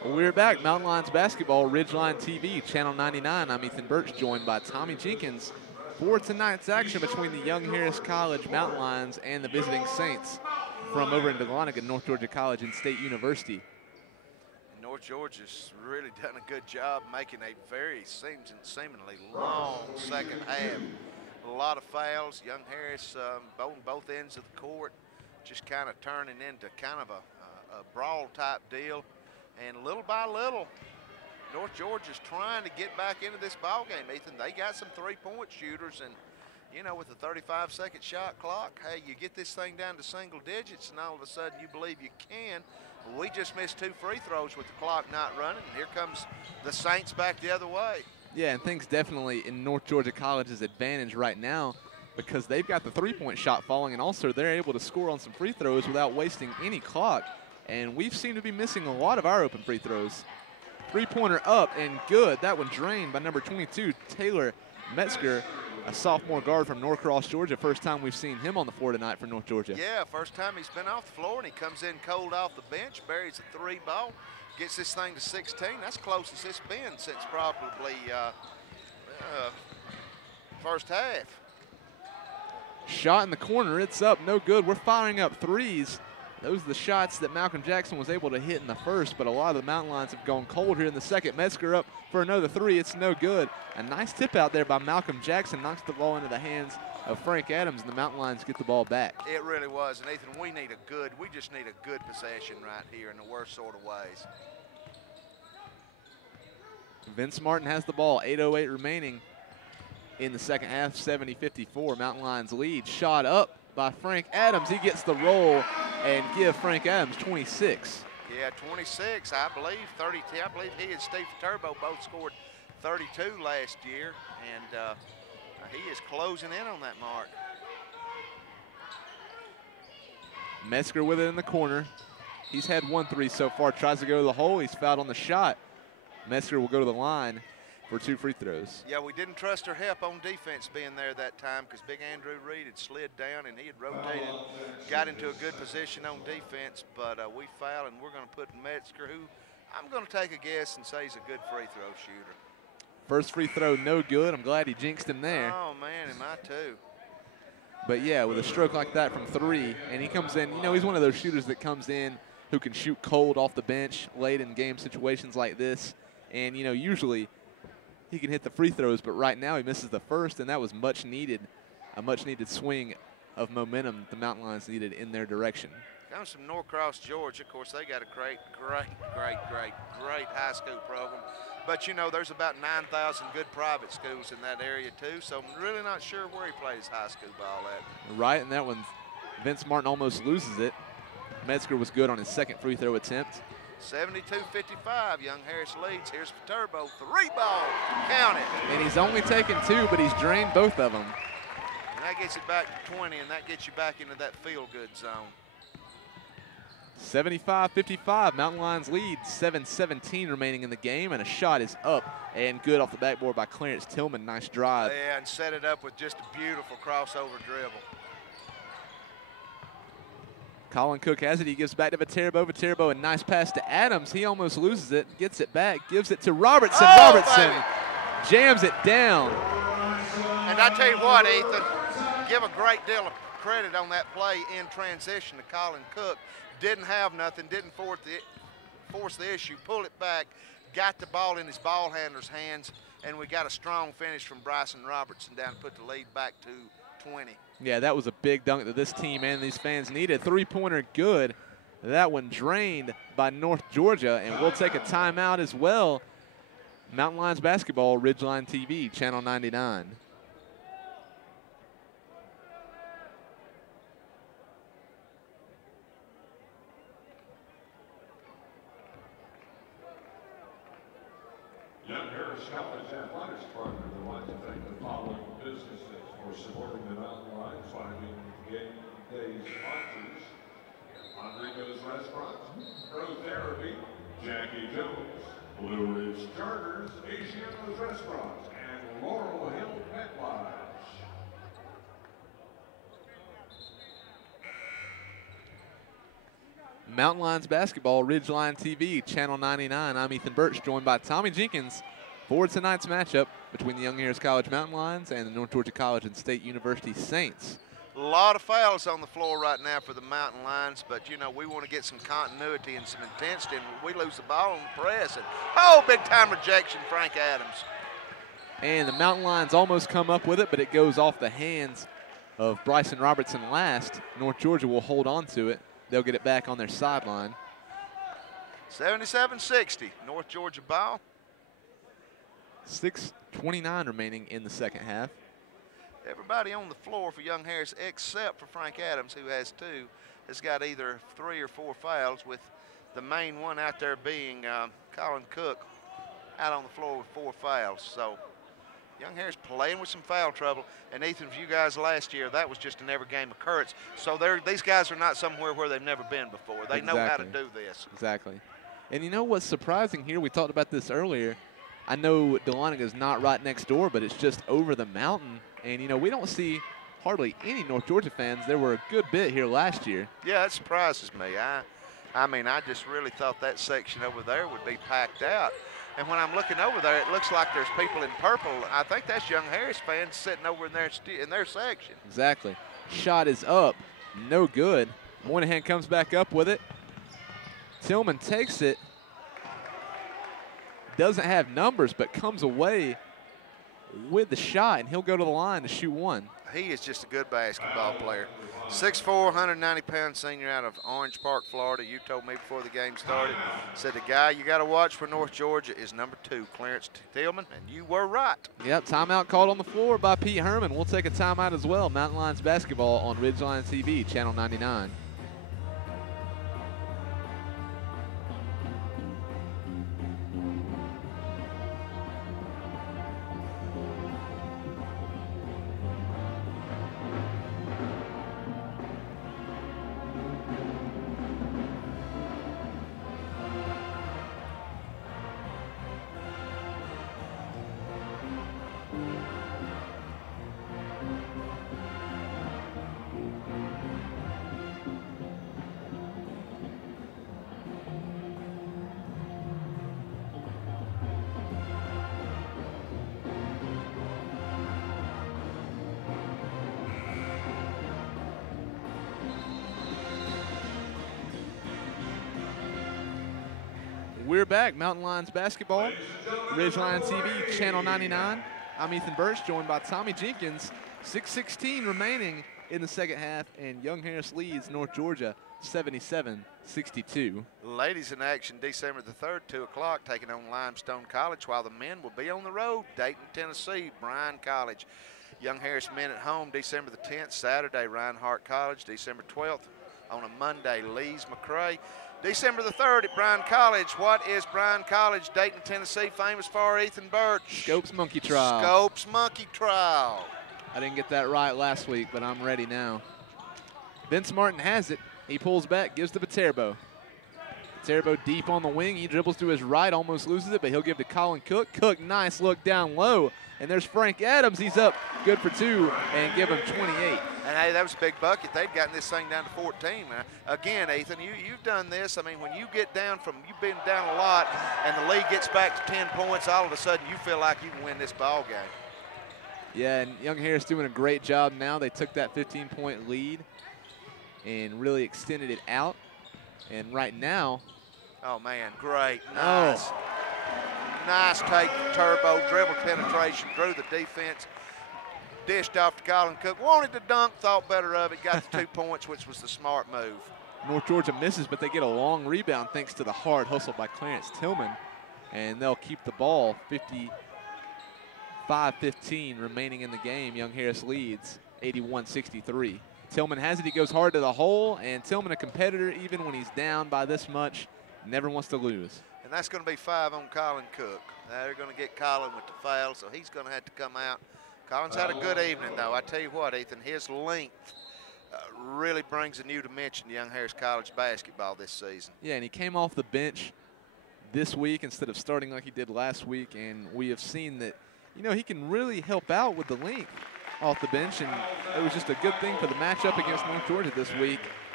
We're back. Mountain Lions basketball, Ridgeline TV, Channel 99. I'm Ethan Birch, joined by Tommy Jenkins for tonight's action between the Young Harris College Mountain Lions and the visiting Saints from over in Dahlonega, North Georgia College and State University. North Georgia's really done a good job making a very seemingly long second half. A lot of fouls. Young Harris on both ends of the court, just kind of turning into kind of a brawl type deal. And little by little, North Georgia's trying to get back into this ball game, Ethan. They got some three-point shooters, and you know, with the 35-second shot clock, hey, you get this thing down to single digits, and all of a sudden you believe you can. We just missed 2 free throws with the clock not running. Here comes the Saints back the other way. Yeah, and things definitely in North Georgia College's advantage right now because they've got the three-point shot falling, and also they're able to score on some free throws without wasting any clock. And we've seemed to be missing a lot of our open free throws. Three-pointer up and good. That one drained by number 22, Taylor Metzger, a sophomore guard from Norcross, Georgia. First time we've seen him on the floor tonight for North Georgia. Yeah, first time he's been off the floor, and he comes in cold off the bench, buries a 3 ball, gets this thing to 16. That's close as it's been since probably first half. Shot in the corner, it's up, no good. We're firing up threes. Those are the shots that Malcolm Jackson was able to hit in the first, but a lot of the Mountain Lions have gone cold here in the second. Metzger up for another 3, it's no good. A nice tip out there by Malcolm Jackson, knocks the ball into the hands of Frank Adams, and the Mountain Lions get the ball back. It really was, and Ethan, we just need a good possession right here in the worst sort of ways. Vince Martin has the ball, 8:08 remaining in the second half, 70-54. Mountain Lions lead, shot up by Frank Adams. He gets the roll and give Frank Adams 26. Yeah, 26, I believe, 32. I believe he and Steve Turbo both scored 32 last year, and he is closing in on that mark. Metzger with it in the corner. He's had 1 3 so far, tries to go to the hole. He's fouled on the shot. Metzger will go to the line for 2 free throws. Yeah, we didn't trust our help on defense being there that time because Big Andrew Reed had slid down and he had rotated, got into a good position on defense, but we fouled, and we're going to put Metzger, who I'm going to take a guess and say he's a good free throw shooter. First free throw, no good. I'm glad he jinxed him there. Oh, man, am I too. But, yeah, with a stroke like that from 3, and he comes in, you know, he's one of those shooters that comes in who can shoot cold off the bench late in game situations like this. And, you know, usually he can hit the free throws, but right now he misses the first, and that was much needed, a much-needed swing of momentum the Mountain Lions needed in their direction. Comes from Norcross, Georgia. Of course, they got a great high school program. But, you know, there's about 9,000 good private schools in that area, too, so I'm really not sure where he plays high school ball at. Right, and that one, Vince Martin almost loses it. Metzger was good on his second free throw attempt. 72-55, Young Harris leads. Here's for Turbo, 3 ball, count it. And he's only taken 2, but he's drained both of them. And that gets it back to 20, and that gets you back into that feel-good zone. 75-55, Mountain Lions lead, 7:17 remaining in the game, and a shot is up and good off the backboard by Clarence Tillman. Nice drive. Yeah, and set it up with just a beautiful crossover dribble. Colin Cook has it. He gives back to Viterbo. Viterbo, a nice pass to Adams. He almost loses it, gets it back, gives it to Robertson. Oh, Robertson jams it down. And I tell you what, Ethan, give a great deal of credit on that play in transition to Colin Cook. Didn't have nothing, didn't force the issue, pulled it back, got the ball in his ball handler's hands, and we got a strong finish from Bryson Robertson down to put the lead back to 20. Yeah, that was a big dunk that this team and these fans needed. Three-pointer good. That one drained by North Georgia, and we'll take a timeout as well. Mountain Lions basketball, Ridgeline TV, Channel 99. Young Harris College Athletics Department would like to thank the following businesses for supporting the Mountain Lions, finding game day sponsors: Enrico's Restaurant, Pro Therapy, Jackie Jones, Blue Ridge Charters, Asiano's Restaurants, and Laurel Hill Pet Lodge. Mountain Lions basketball, Ridgeline TV, Channel 99. I'm Ethan Birch, joined by Tommy Jenkins for tonight's matchup between the Young Harris College Mountain Lions and the North Georgia College and State University Saints. A lot of fouls on the floor right now for the Mountain Lions, but, you know, we want to get some continuity and some intensity, and we lose the ball on the press. And, oh, big-time rejection, Frank Adams. And the Mountain Lions almost come up with it, but it goes off the hands of Bryson Robertson last. North Georgia will hold on to it. They'll get it back on their sideline. 77-60, North Georgia ball. 6:29 remaining in the second half. Everybody on the floor for Young Harris, except for Frank Adams, who has 2, has got either 3 or 4 fouls, with the main one out there being Colin Cook out on the floor with 4 fouls. So Young Harris playing with some foul trouble. And Ethan, for you guys last year, that was just an every game occurrence. So these guys are not somewhere where they've never been before. They know how to do this. Exactly. And you know what's surprising here? We talked about this earlier. I know Dahlonega is not right next door, but it's just over the mountain. And, you know, we don't see hardly any North Georgia fans. There were a good bit here last year. Yeah, it surprises me. I mean, I just really thought that section over there would be packed out. And when I'm looking over there, it looks like there's people in purple. I think that's Young Harris fans sitting over in their section. Exactly. Shot is up. No good. Moynihan comes back up with it. Tillman takes it. Doesn't have numbers, but comes away with the shot, and he'll go to the line to shoot one. He is just a good basketball player. 6'4", 190-pound senior out of Orange Park, Florida. You told me before the game started, said the guy you got to watch for North Georgia is number 2, Clarence Tillman, and you were right. Yep, timeout called on the floor by Pete Herman. We'll take a timeout as well. Mountain Lions basketball on Ridgeline TV, Channel 99. We're back, Mountain Lions basketball, Ridgeline TV, Channel 99. I'm Ethan Birch, joined by Tommy Jenkins. 6:16 remaining in the second half, and Young Harris leads North Georgia 77-62. Ladies in action December the 3rd, 2 o'clock, taking on Limestone College, while the men will be on the road, Dayton, Tennessee, Bryan College. Young Harris men at home December the 10th, Saturday, Reinhardt College, December 12th. On a Monday, Lees-McRae. December the 3rd at Bryan College. What is Bryan College, Dayton, Tennessee, famous for, Ethan Birch? Scopes Monkey Trial. Scopes Monkey Trial. I didn't get that right last week, but I'm ready now. Vince Martin has it. He pulls back, gives to Viterbo. Viterbo deep on the wing. He dribbles to his right, almost loses it, but he'll give to Colin Cook. Cook, nice look down low. And there's Frank Adams. He's up good for 2 and give him 28. And, hey, that was a big bucket. They've gotten this thing down to 14. Again, Ethan, you've done this. I mean, when you get down you've been down a lot, and the lead gets back to 10 points, all of a sudden you feel like you can win this ball game. Yeah, and Young Harris doing a great job now. They took that 15-point lead and really extended it out. And right now. Oh, man, great. Nice. Oh. Nice take for Turbo, dribble penetration, drew the defense, dished off to Colin Cook. Wanted to dunk, thought better of it, got the 2 points, which was the smart move. North Georgia misses, but they get a long rebound thanks to the hard hustle by Clarence Tillman. And they'll keep the ball. 55-15 remaining in the game. Young Harris leads 81-63. Tillman has it. He goes hard to the hole, and Tillman, a competitor, even when he's down by this much, never wants to lose. And that's going to be 5 on Colin Cook. Now they're going to get Colin with the foul, so he's going to have to come out. Colin's had a good evening, though. I tell you what, Ethan, his length really brings a new dimension to Young Harris College basketball this season. Yeah, and he came off the bench this week instead of starting like he did last week, and we have seen that, you know, he can really help out with the length off the bench, and it was just a good thing for the matchup against North Georgia this week.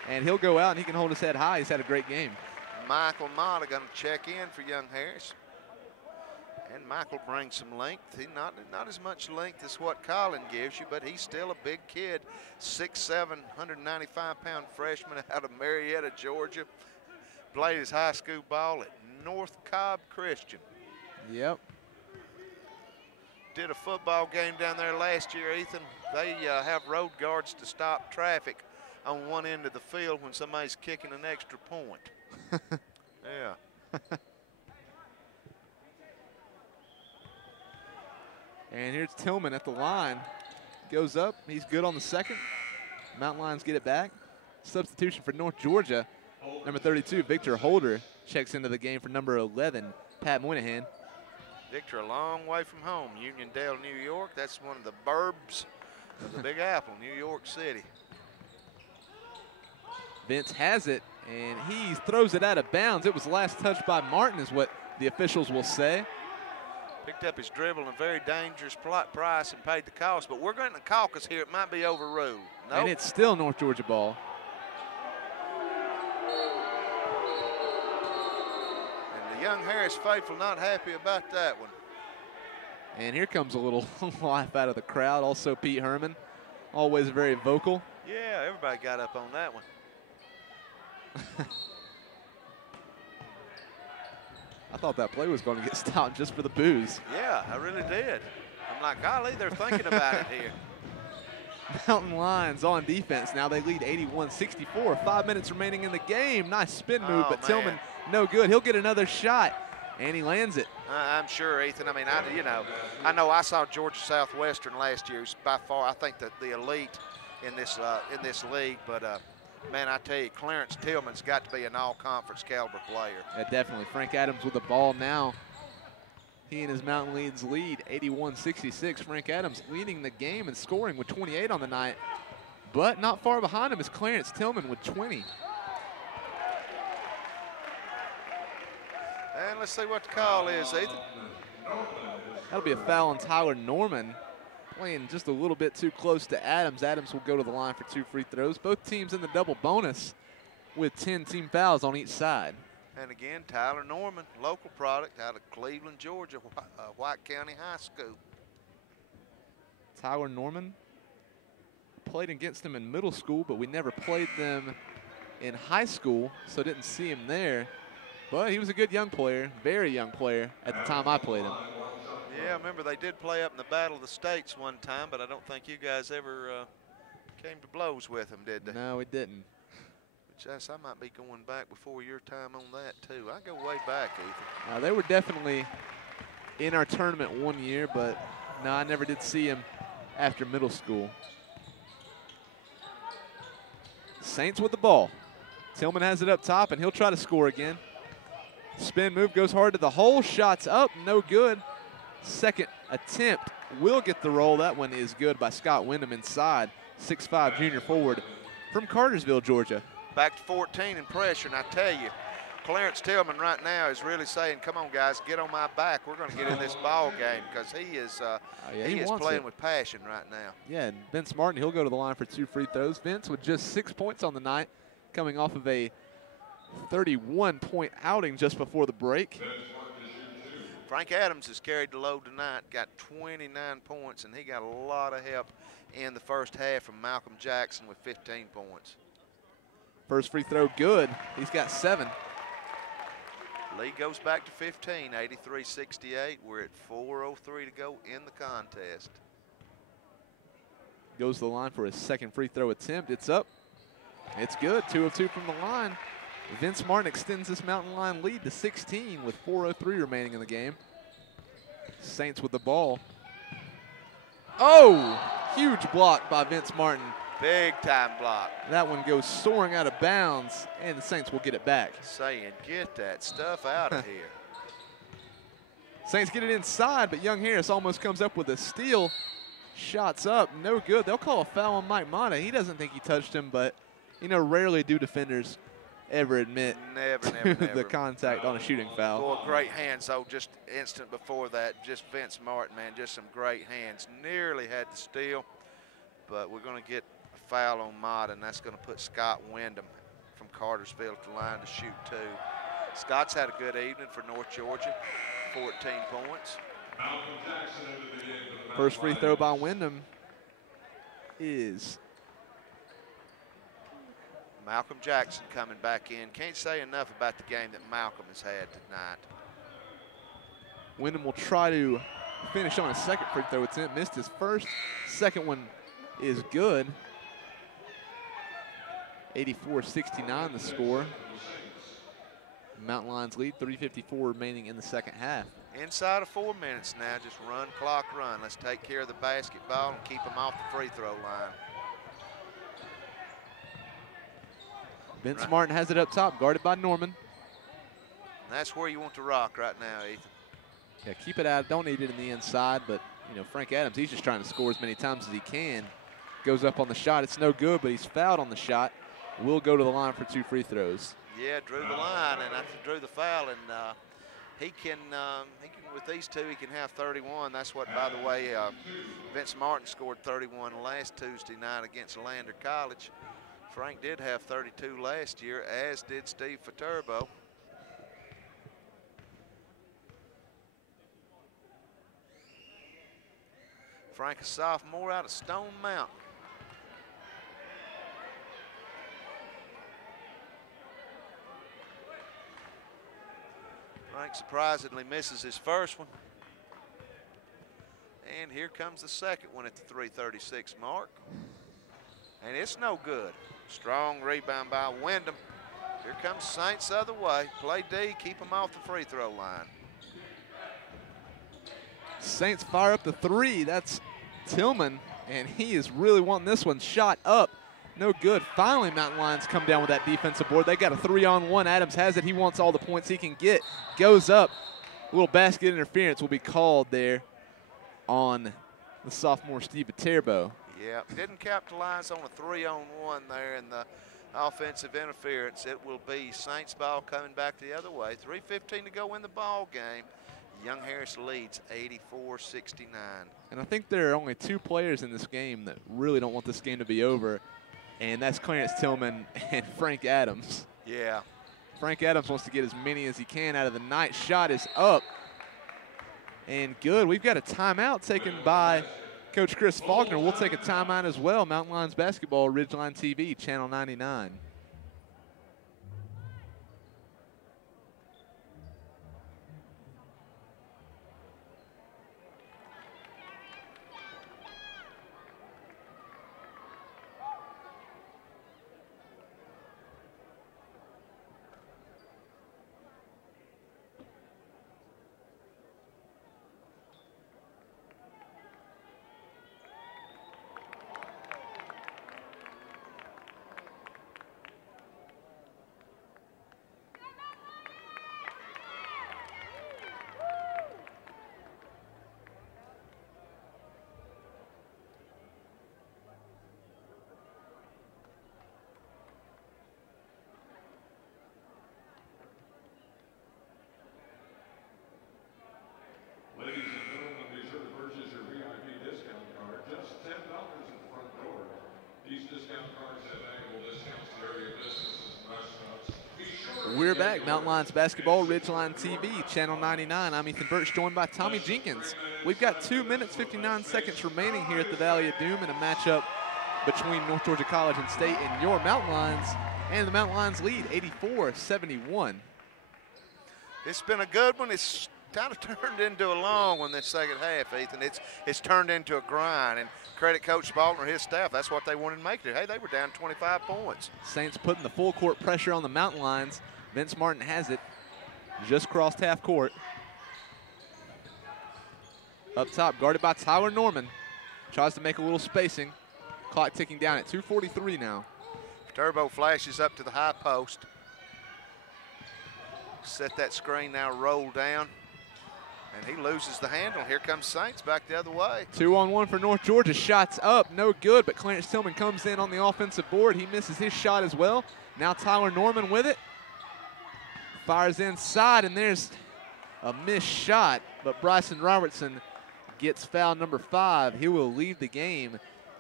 and he'll go out and he can hold his head high. He's had a great game. Michael Mata going to check in for Young Harris. And Michael brings some length. He not as much length as what Colin gives you, but he's still a big kid. 6'7", 195-pound freshman out of Marietta, Georgia. Played his high school ball at North Cobb Christian. Yep. Did a football game down there last year, Ethan. They have road guards to stop traffic on one end of the field when somebody's kicking an extra point. Yeah. And here's Tillman at the line. Goes up. He's good on the second. Mountain Lions get it back. Substitution for North Georgia. Number 32, Victor Holder, checks into the game for number 11, Pat Moynihan. Victor, a long way from home. Uniondale, New York. That's one of the burbs of the Big Apple, New York City. Vince has it, and he throws it out of bounds. It was last touched by Martin, is what the officials will say. Picked up his dribble in a very dangerous price and paid the cost. But we're going to caucus here. It might be overruled. Nope. And it's still North Georgia ball. And the Young Harris faithful not happy about that one. And here comes a little life out of the crowd. Also Pete Herman, always very vocal. Yeah, everybody got up on that one. I thought that play was going to get stopped just for the boos. Yeah, I really did. I'm like, golly, they're thinking about it here. Mountain Lions on defense. Now they lead 81-64. 5 minutes remaining in the game. Nice spin move, but man. Tillman no good. He'll get another shot, and he lands it. I'm sure, Ethan. I mean, I know I saw Georgia Southwestern last year. It's by far, I think, the elite in this league. But man, I tell you, Clarence Tillman's got to be an all-conference caliber player. Yeah, definitely. Frank Adams with the ball now. He and his Mountain Leads lead 81-66. Frank Adams leading the game and scoring with 28 on the night. But not far behind him is Clarence Tillman with 20. And let's see what the call is, Ethan. That'll be a foul on Tyler Norman, playing just a little bit too close to Adams. Adams will go to the line for 2 free throws. Both teams in the double bonus with 10 team fouls on each side. And again, Tyler Norman, local product out of Cleveland, Georgia, White County High School. Tyler Norman, played against him in middle school, but we never played them in high school, so didn't see him there. But he was a good young player, very young player at the time I played him. Yeah, I remember they did play up in the Battle of the States one time, but I don't think you guys ever came to blows with them, did they? No, we didn't. Jess, I might be going back before your time on that, too. I go way back, Ethan. They were definitely in our tournament one year, but no, I never did see him after middle school. Saints with the ball. Tillman has it up top, and he'll try to score again. Spin move goes hard to the hole. Shots up, no good. Second attempt will get the roll. That one is good by Scott Wyndham inside. 6'5" junior forward from Cartersville, Georgia. Back to 14 in pressure, and I tell you, Clarence Tillman right now is really saying, come on, guys, get on my back. We're going to get in this ball game because he is playing with passion right now. Yeah, and Vince Martin, he'll go to the line for 2 free throws. Vince with just 6 points on the night, coming off of a 31-point outing just before the break. Frank Adams has carried the load tonight, got 29 points, and he got a lot of help in the first half from Malcolm Jackson with 15 points. First free throw good. He's got 7. Lead goes back to 15, 83-68. We're at 4:03 to go in the contest. Goes to the line for his second free throw attempt. It's up. It's good. 2 of 2 from the line. Vince Martin extends this Mountain Line lead to 16 with 4:03 remaining in the game. Saints with the ball. Oh, huge block by Vince Martin. Big time block. That one goes soaring out of bounds, and the Saints will get it back. Saying, get that stuff out of here. Saints get it inside, but Young Harris almost comes up with a steal. Shots up, no good. They'll call a foul on Mike Mata. He doesn't think he touched him, but, you know, rarely do defenders ever admit never. the contact on a shooting foul. Boy, great hands, though, just instant before that. Just Vince Martin, man, just some great hands. Nearly had the steal, but we're going to get a foul on Mott, and that's going to put Scott Wyndham from Cartersville to the line to shoot 2. Scott's had a good evening for North Georgia, 14 points. First free throw by Wyndham is Malcolm Jackson coming back in. Can't say enough about the game that Malcolm has had tonight. Wyndham will try to finish on his second free throw attempt. Missed his first. Second one is good. 84-69 the score. Mountain Lions lead, 3:54 remaining in the second half. Inside of 4 minutes now, just run, clock, run. Let's take care of the basketball and keep them off the free throw line. Vince Martin has it up top, guarded by Norman. And that's where you want to rock right now, Ethan. Yeah, keep it out. Don't need it in the inside, but you know, Frank Adams, he's just trying to score as many times as he can. Goes up on the shot. It's no good, but he's fouled on the shot. Will go to the line for 2 free throws. Yeah, drew the line and drew the foul, and he can with these 2 he can have 31. That's what, by the way, Vince Martin scored 31 last Tuesday night against Lander College. Frank did have 32 last year, as did Steve Viterbo. Frank, a sophomore out of Stone Mountain. Frank surprisingly misses his first one. And here comes the second one at the 3:36 mark. And it's no good. Strong rebound by Wyndham. Here comes Saints the other way. Play D, keep them off the free throw line. Saints fire up the 3. That's Tillman, and he is really wanting this one. Shot up. No good. Finally, Mountain Lions come down with that defensive board. They got a 3-on-1. Adams has it. He wants all the points he can get. Goes up. A little basket interference will be called there on the sophomore Steve Viterbo. Yeah, didn't capitalize on a 3-on-1 there in the offensive interference. It will be Saints ball coming back the other way. 3:15 to go in the ball game. Young Harris leads 84-69. And I think there are only 2 players in this game that really don't want this game to be over, and that's Clarence Tillman and Frank Adams. Yeah. Frank Adams wants to get as many as he can out of the night. Shot is up and good. We've got a timeout taken by Coach Chris Faulkner. We'll take a timeout as well. Mountain Lions basketball, Ridgeline TV, Channel 99. We're back. Mountain Lions basketball, Ridgeline TV, Channel 99. I'm Ethan Birch, joined by Tommy Jenkins. We've got 2 minutes, 59 seconds remaining here at the Valley of Doom in a matchup between North Georgia College and State and your Mountain Lions. And the Mountain Lions lead 84-71. It's been a good one. It's kind of turned into a long one this second half, Ethan. It's turned into a grind, and credit Coach Spalding or his staff. That's what they wanted to make it. Hey, they were down 25 points. Saints putting the full court pressure on the Mountain Lions. Vince Martin has it, just crossed half court. Up top, guarded by Tyler Norman. Tries to make a little spacing. Clock ticking down at 2:43 now. Turbo flashes up to the high post. Set that screen now, roll down. And he loses the handle. Here comes Saints back the other way. 2-on-1 for North Georgia. Shots up, no good, but Clarence Tillman comes in on the offensive board. He misses his shot as well. Now Tyler Norman with it. Fires inside, and there's a missed shot, but Bryson Robertson gets foul number 5. He will leave the game.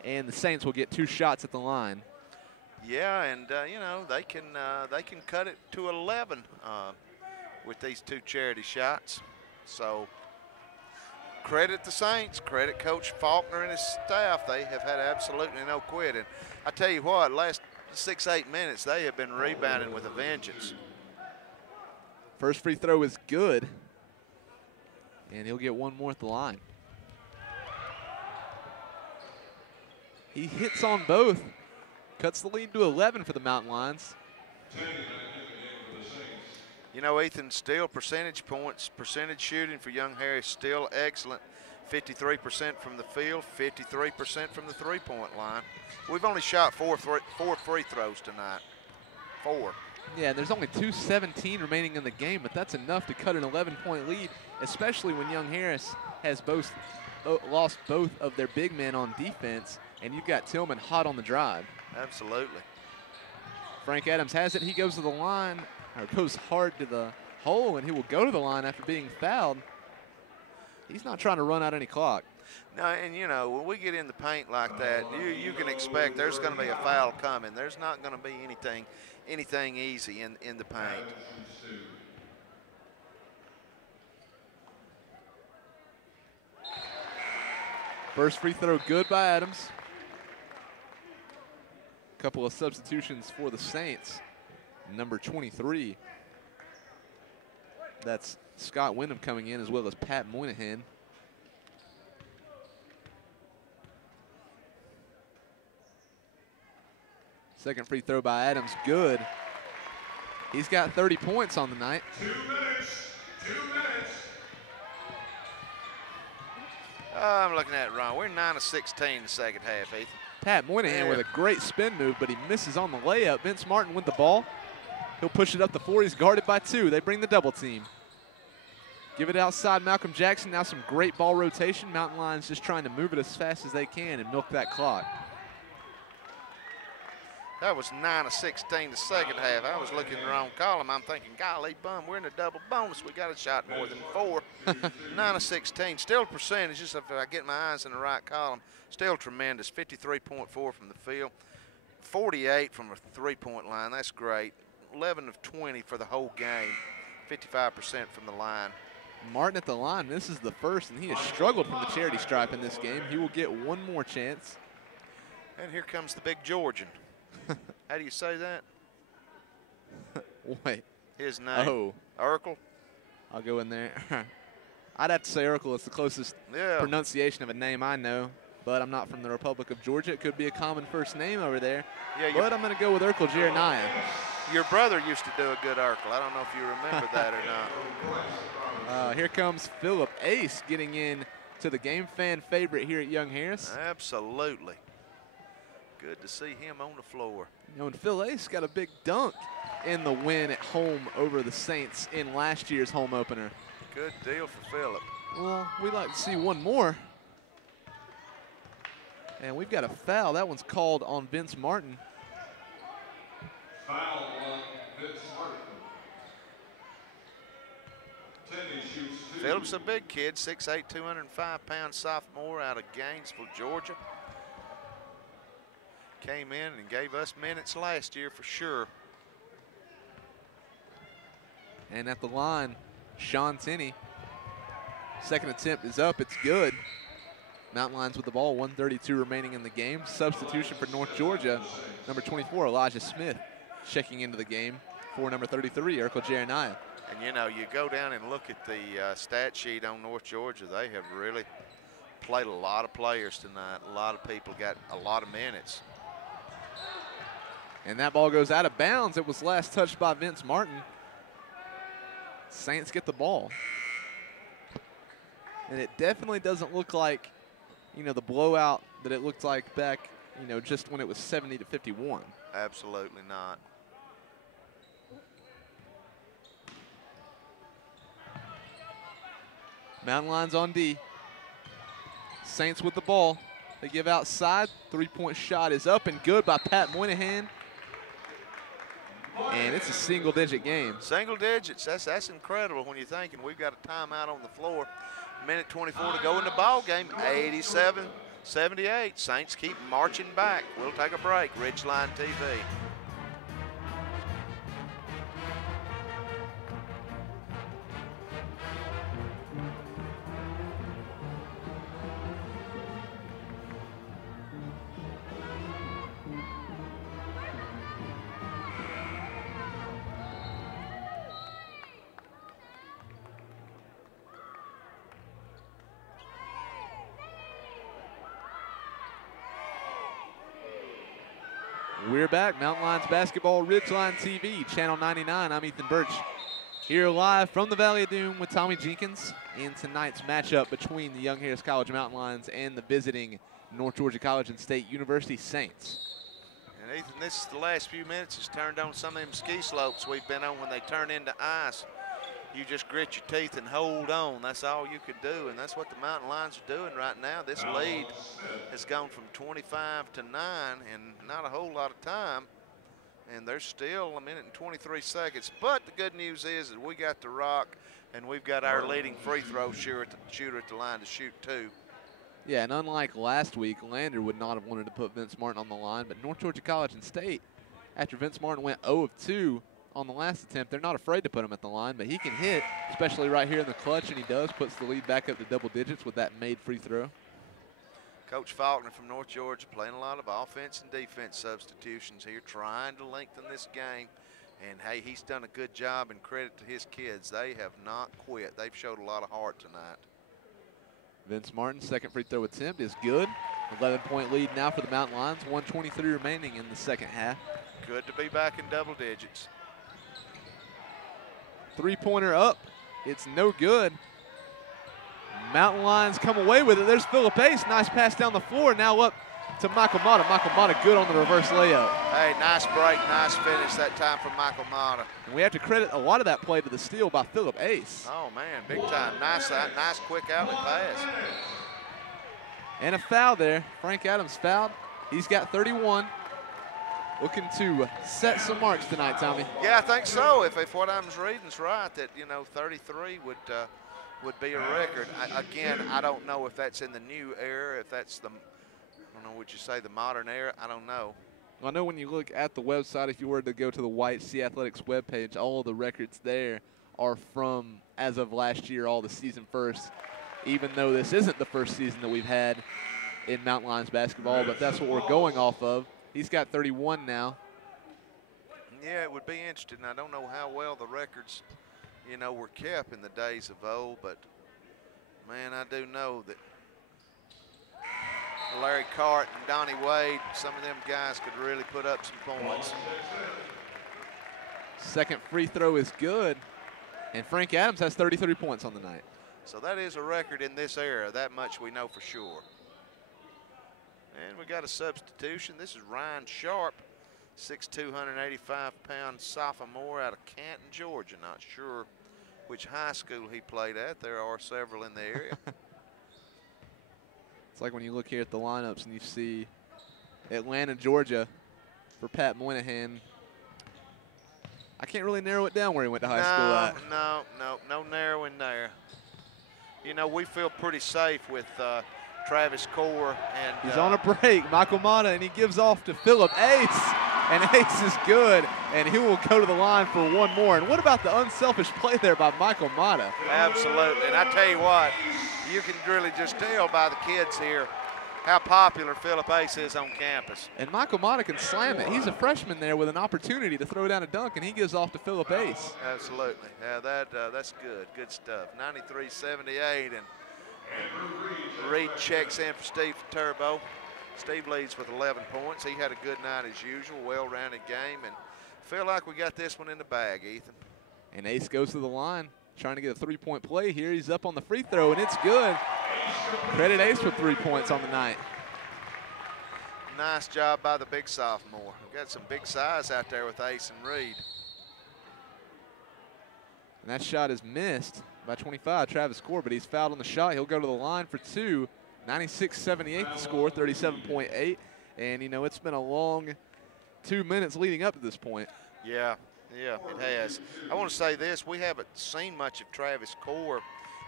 and the Saints will get 2 shots at the line. Yeah, and you know, they can cut it to 11 with these 2 charity shots. So credit the Saints, credit Coach Faulkner and his staff. They have had absolutely no quit. And I tell you what, last 6-8 minutes they have been rebounding with a vengeance. First free throw is good, and he'll get 1 more at the line. He hits on both. Cuts the lead to 11 for the Mountain Lions. You know, Ethan, still percentage points, percentage shooting for Young Harris still excellent. 53% from the field, 53% from the three-point line. We've only shot four free throws tonight. 4. Yeah, there's only 2:17 remaining in the game, but that's enough to cut an 11-point lead, especially when Young Harris has lost both of their big men on defense, and you've got Tillman hot on the drive. Absolutely. Frank Adams has it. He goes to the line, or goes hard to the hole, and he will go to the line after being fouled. He's not trying to run out any clock. No, and you know, when we get in the paint like that, you can expect there's going to be a foul coming. There's not going to be anything easy in the paint. First free throw good by Adams. Couple of substitutions for the Saints. Number 23. That's Scott Wyndham coming in, as well as Pat Moynihan. Second free throw by Adams, good. He's got 30 points on the night. 2 minutes. 2 minutes. I'm looking at it wrong. We're 9 of 16 in the second half, Ethan. Pat Moynihan with a great spin move, but he misses on the layup. Vince Martin with the ball. He'll push it up the floor. He's guarded by 2. They bring the double team. Give it outside Malcolm Jackson. Now some great ball rotation. Mountain Lions just trying to move it as fast as they can and milk that clock. That was 9 of 16 the second half. I was looking in the wrong column. I'm thinking, golly, bum, we're in a double bonus. We got a shot more than 4. 9 of 16. Still percentages, if I get my eyes in the right column, still tremendous. 53.4 from the field. 48 from a three-point line. That's great. 11 of 20 for the whole game. 55% from the line. Martin at the line misses the first, and he has struggled from the charity stripe in this game. He will get 1 more chance. And here comes the big Georgian. How do you say that? Wait. His name. Oh. Urkel? I'll go in there. I'd have to say Urkel. It's the closest pronunciation of a name I know, but I'm not from the Republic of Georgia. It could be a common first name over there. Yeah, but I'm going to go with Urkel Jeremiah. Your brother used to do a good Urkel. I don't know if you remember that or not. Here comes Philip Ace getting in to the game fan favorite here at Young Harris. Absolutely. Good to see him on the floor. You know, and Phil Ace got a big dunk in the win at home over the Saints in last year's home opener. Good deal for Philip. Well, we'd like to see 1 more. And we've got a foul. That one's called on Vince Martin. Foul on Vince Martin. Tenney shoots 2. Philip's a big kid, 6'8", 205-pound sophomore out of Gainesville, Georgia. Came in and gave us minutes last year for sure. And at the line, Sean Tenney. Second attempt is up. It's good. Mountain Lions with the ball, 1:32 remaining in the game. Substitution for North Georgia, number 24, Elijah Smith, checking into the game for number 33, Urkel Jeremiah. And, you know, you go down and look at the stat sheet on North Georgia. They have really played a lot of players tonight. A lot of people got a lot of minutes. And that ball goes out of bounds. It was last touched by Vince Martin. Saints get the ball. And it definitely doesn't look like, you know, the blowout that it looked like back, you know, just when it was 70-51. Absolutely not. Mountain Lions on D. Saints with the ball. They give outside. 3-point shot is up and good by Pat Moynihan. And it's a single-digit game. Single digits. That's incredible when you're thinking we've got a timeout on the floor. Minute 24 to go in the ball game. 87 78. Saints keep marching back. We'll take a break. Ridgeline TV. We're back. Mountain Lions Basketball, Ridgeline TV, Channel 99. I'm Ethan Birch, here live from the Valley of Doom with Tommy Jenkins in tonight's matchup between the Young Harris College Mountain Lions and the visiting North Georgia College and State University Saints. And Ethan, this is the last few minutes has turned on some of them ski slopes we've been on when they turn into ice. You just grit your teeth and hold on. That's all you could do, and that's what the Mountain Lions are doing right now. This lead has gone from 25 to 9 in not a whole lot of time, and there's still 1 minute and 23 seconds. But the good news is that we got the rock, and we've got our leading free throw shooter at the line to shoot 2. Yeah, and unlike last week, Lander would not have wanted to put Vince Martin on the line, but North Georgia College and State, after Vince Martin went 0 of 2 on the last attempt, they're not afraid to put him at the line, but he can hit, especially right here in the clutch, and he does, puts the lead back up to double digits with that made free throw. Coach Faulkner from North Georgia playing a lot of offense and defense substitutions here, trying to lengthen this game. And, hey, he's done a good job, and credit to his kids. They have not quit. They've showed a lot of heart tonight. Vince Martin's second free throw attempt is good. 11-point lead now for the Mountain Lions, 1:23 remaining in the second half. Good to be back in double digits. Three-pointer up. It's no good. Mountain Lions come away with it. There's Phillip Ace. Nice pass down the floor. Now up to Michael Mata. Michael Mata good on the reverse layup. Hey, nice break, nice finish that time from Michael Mata. And we have to credit a lot of that play to the steal by Phillip Ace. Oh, man, big time. Nice quick outlet pass. And a foul there. Frank Adams fouled. He's got 31. Looking to set some marks tonight, Tommy. Yeah, I think so. If what I'm reading is right, that 33 would be a record. I don't know if that's in the new era, if that's the, I don't know what you say, the modern era. I don't know. I know when you look at the website, if you were to go to the White Sea Athletics webpage, all of the records there are from, as of last year, all the season first, even though this isn't the first season that we've had in Mountain Lions basketball, but that's what we're going off of. He's got 31 now. Yeah, it would be interesting. I don't know how well the records, were kept in the days of old, but, man, I do know that Larry Cart and Donnie Wade, some of them guys could really put up some points. Second free throw is good, and Frank Adams has 33 points on the night. So that is a record in this era. That much we know for sure. And we got a substitution. This is Ryan Sharp, 6'2", 185-pound sophomore out of Canton, Georgia. Not sure which high school he played at. There are several in the area. It's like when you look here at the lineups and you see Atlanta, Georgia for Pat Moynihan. I can't really narrow it down where he went to high school at. No narrowing there. We feel pretty safe with Travis Core. And he's on a break, Michael Mata, and he gives off to Phillip Ace. And Ace is good, and he will go to the line for one more. And what about the unselfish play there by Michael Mata? Absolutely, and I tell you what, you can really just tell by the kids here how popular Phillip Ace is on campus. And Michael Mata can slam it. He's a freshman there with an opportunity to throw down a dunk, and he gives off to Phillip Ace. Absolutely. Yeah, that's good stuff. 93-78, and Reed checks in for Steve Turbo. Steve leads with 11 points. He had a good night as usual, well-rounded game, and feel like we got this one in the bag, Ethan. And Ace goes to the line, trying to get a three-point play here. He's up on the free throw, and it's good. Credit Ace with 3 points on the night. Nice job by the big sophomore. We've got some big size out there with Ace and Reed. And that shot is missed by 25, Travis Core, but he's fouled on the shot. He'll go to the line for two. 96-78 the score, 37.8. And, it's been a long 2 minutes leading up to this point. Yeah, it has. I want to say this. We haven't seen much of Travis Core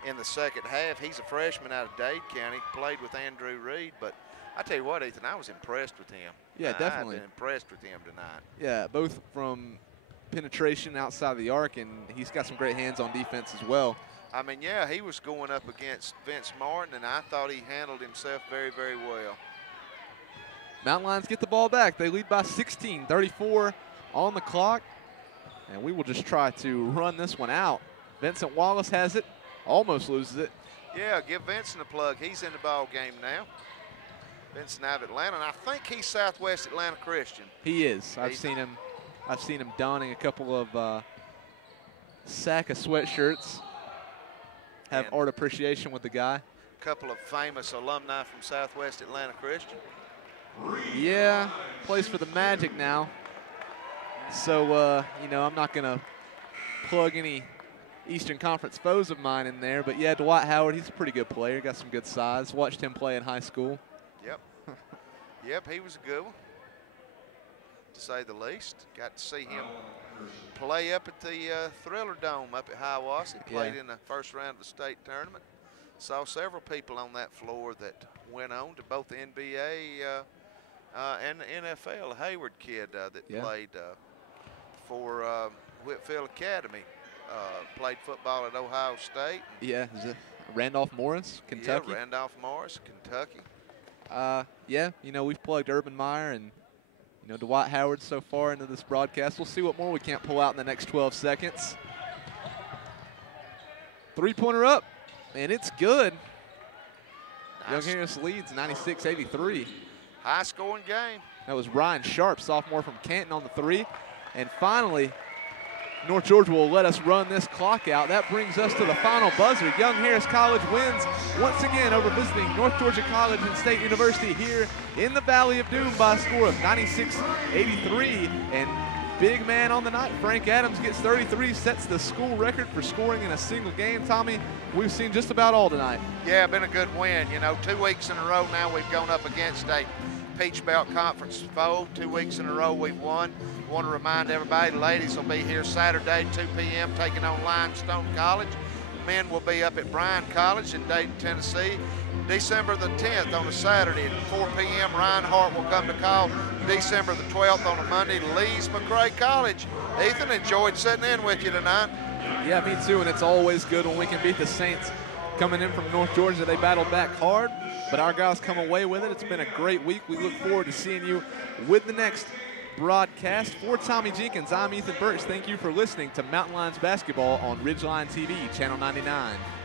in the second half. He's a freshman out of Dade County, played with Andrew Reed, but I tell you what, Ethan, I was impressed with him. Yeah, definitely. I've been impressed with him tonight. Yeah, both from penetration outside of the arc, and he's got some great hands on defense as well. I mean, yeah, he was going up against Vince Martin, and I thought he handled himself very, very well. Mountain Lions get the ball back. They lead by 16, 34 on the clock, and we will just try to run this one out. Vincent Wallace has it, almost loses it. Yeah, give Vincent a plug. He's in the ball game now. Vincent out of Atlanta, and I think he's Southwest Atlanta Christian. He is. I've seen him donning a couple of sack of sweatshirts. Have art appreciation with the guy. A couple of famous alumni from Southwest Atlanta Christian. Yeah, plays for the Magic now. So, you know, I'm not going to plug any Eastern Conference foes of mine in there. But, yeah, Dwight Howard, he's a pretty good player. Got some good size. Watched him play in high school. Yep. Yep, he was a good one, to say the least. Got to see him play up at the Thriller Dome up at Hiawassee. Played in the first round of the state tournament. Saw several people on that floor that went on to both the NBA and the NFL. A Hayward kid that played for Whitfield Academy. Played football at Ohio State. Yeah, is it Randolph Morris, Kentucky? Yeah, Randolph Morris, Kentucky. Yeah, you know, we've plugged Urban Meyer and, you know, Dwight Howard so far into this broadcast. We'll see what more we can't pull out in the next 12 seconds. Three-pointer up, and it's good. Nice. Young Harris leads 96-83. High-scoring game. That was Ryan Sharp, sophomore from Canton, on the three. And finally, North Georgia will let us run this clock out. That brings us to the final buzzer. Young Harris College wins once again over visiting North Georgia College and State University here in the Valley of Doom by a score of 96-83. And big man on the night, Frank Adams, gets 33, sets the school record for scoring in a single game. Tommy, we've seen just about all tonight. Yeah, been a good win. You know, 2 weeks in a row now we've gone up against a Peach Belt Conference foe. 2 weeks in a row we've won. Want to remind everybody, the ladies will be here Saturday, 2 p.m., taking on Limestone College. Men will be up at Bryan College in Dayton, Tennessee. December the 10th on a Saturday at 4 p.m., Reinhardt will come to call. December the 12th on a Monday, Lees McRae College. Ethan, enjoyed sitting in with you tonight. Yeah, me too, and it's always good when we can beat the Saints coming in from North Georgia. They battled back hard, but our guys come away with it. It's been a great week. We look forward to seeing you with the next broadcast. For Tommy Jenkins, I'm Ethan Birch. Thank you for listening to Mountain Lions Basketball on Ridgeline TV, Channel 99.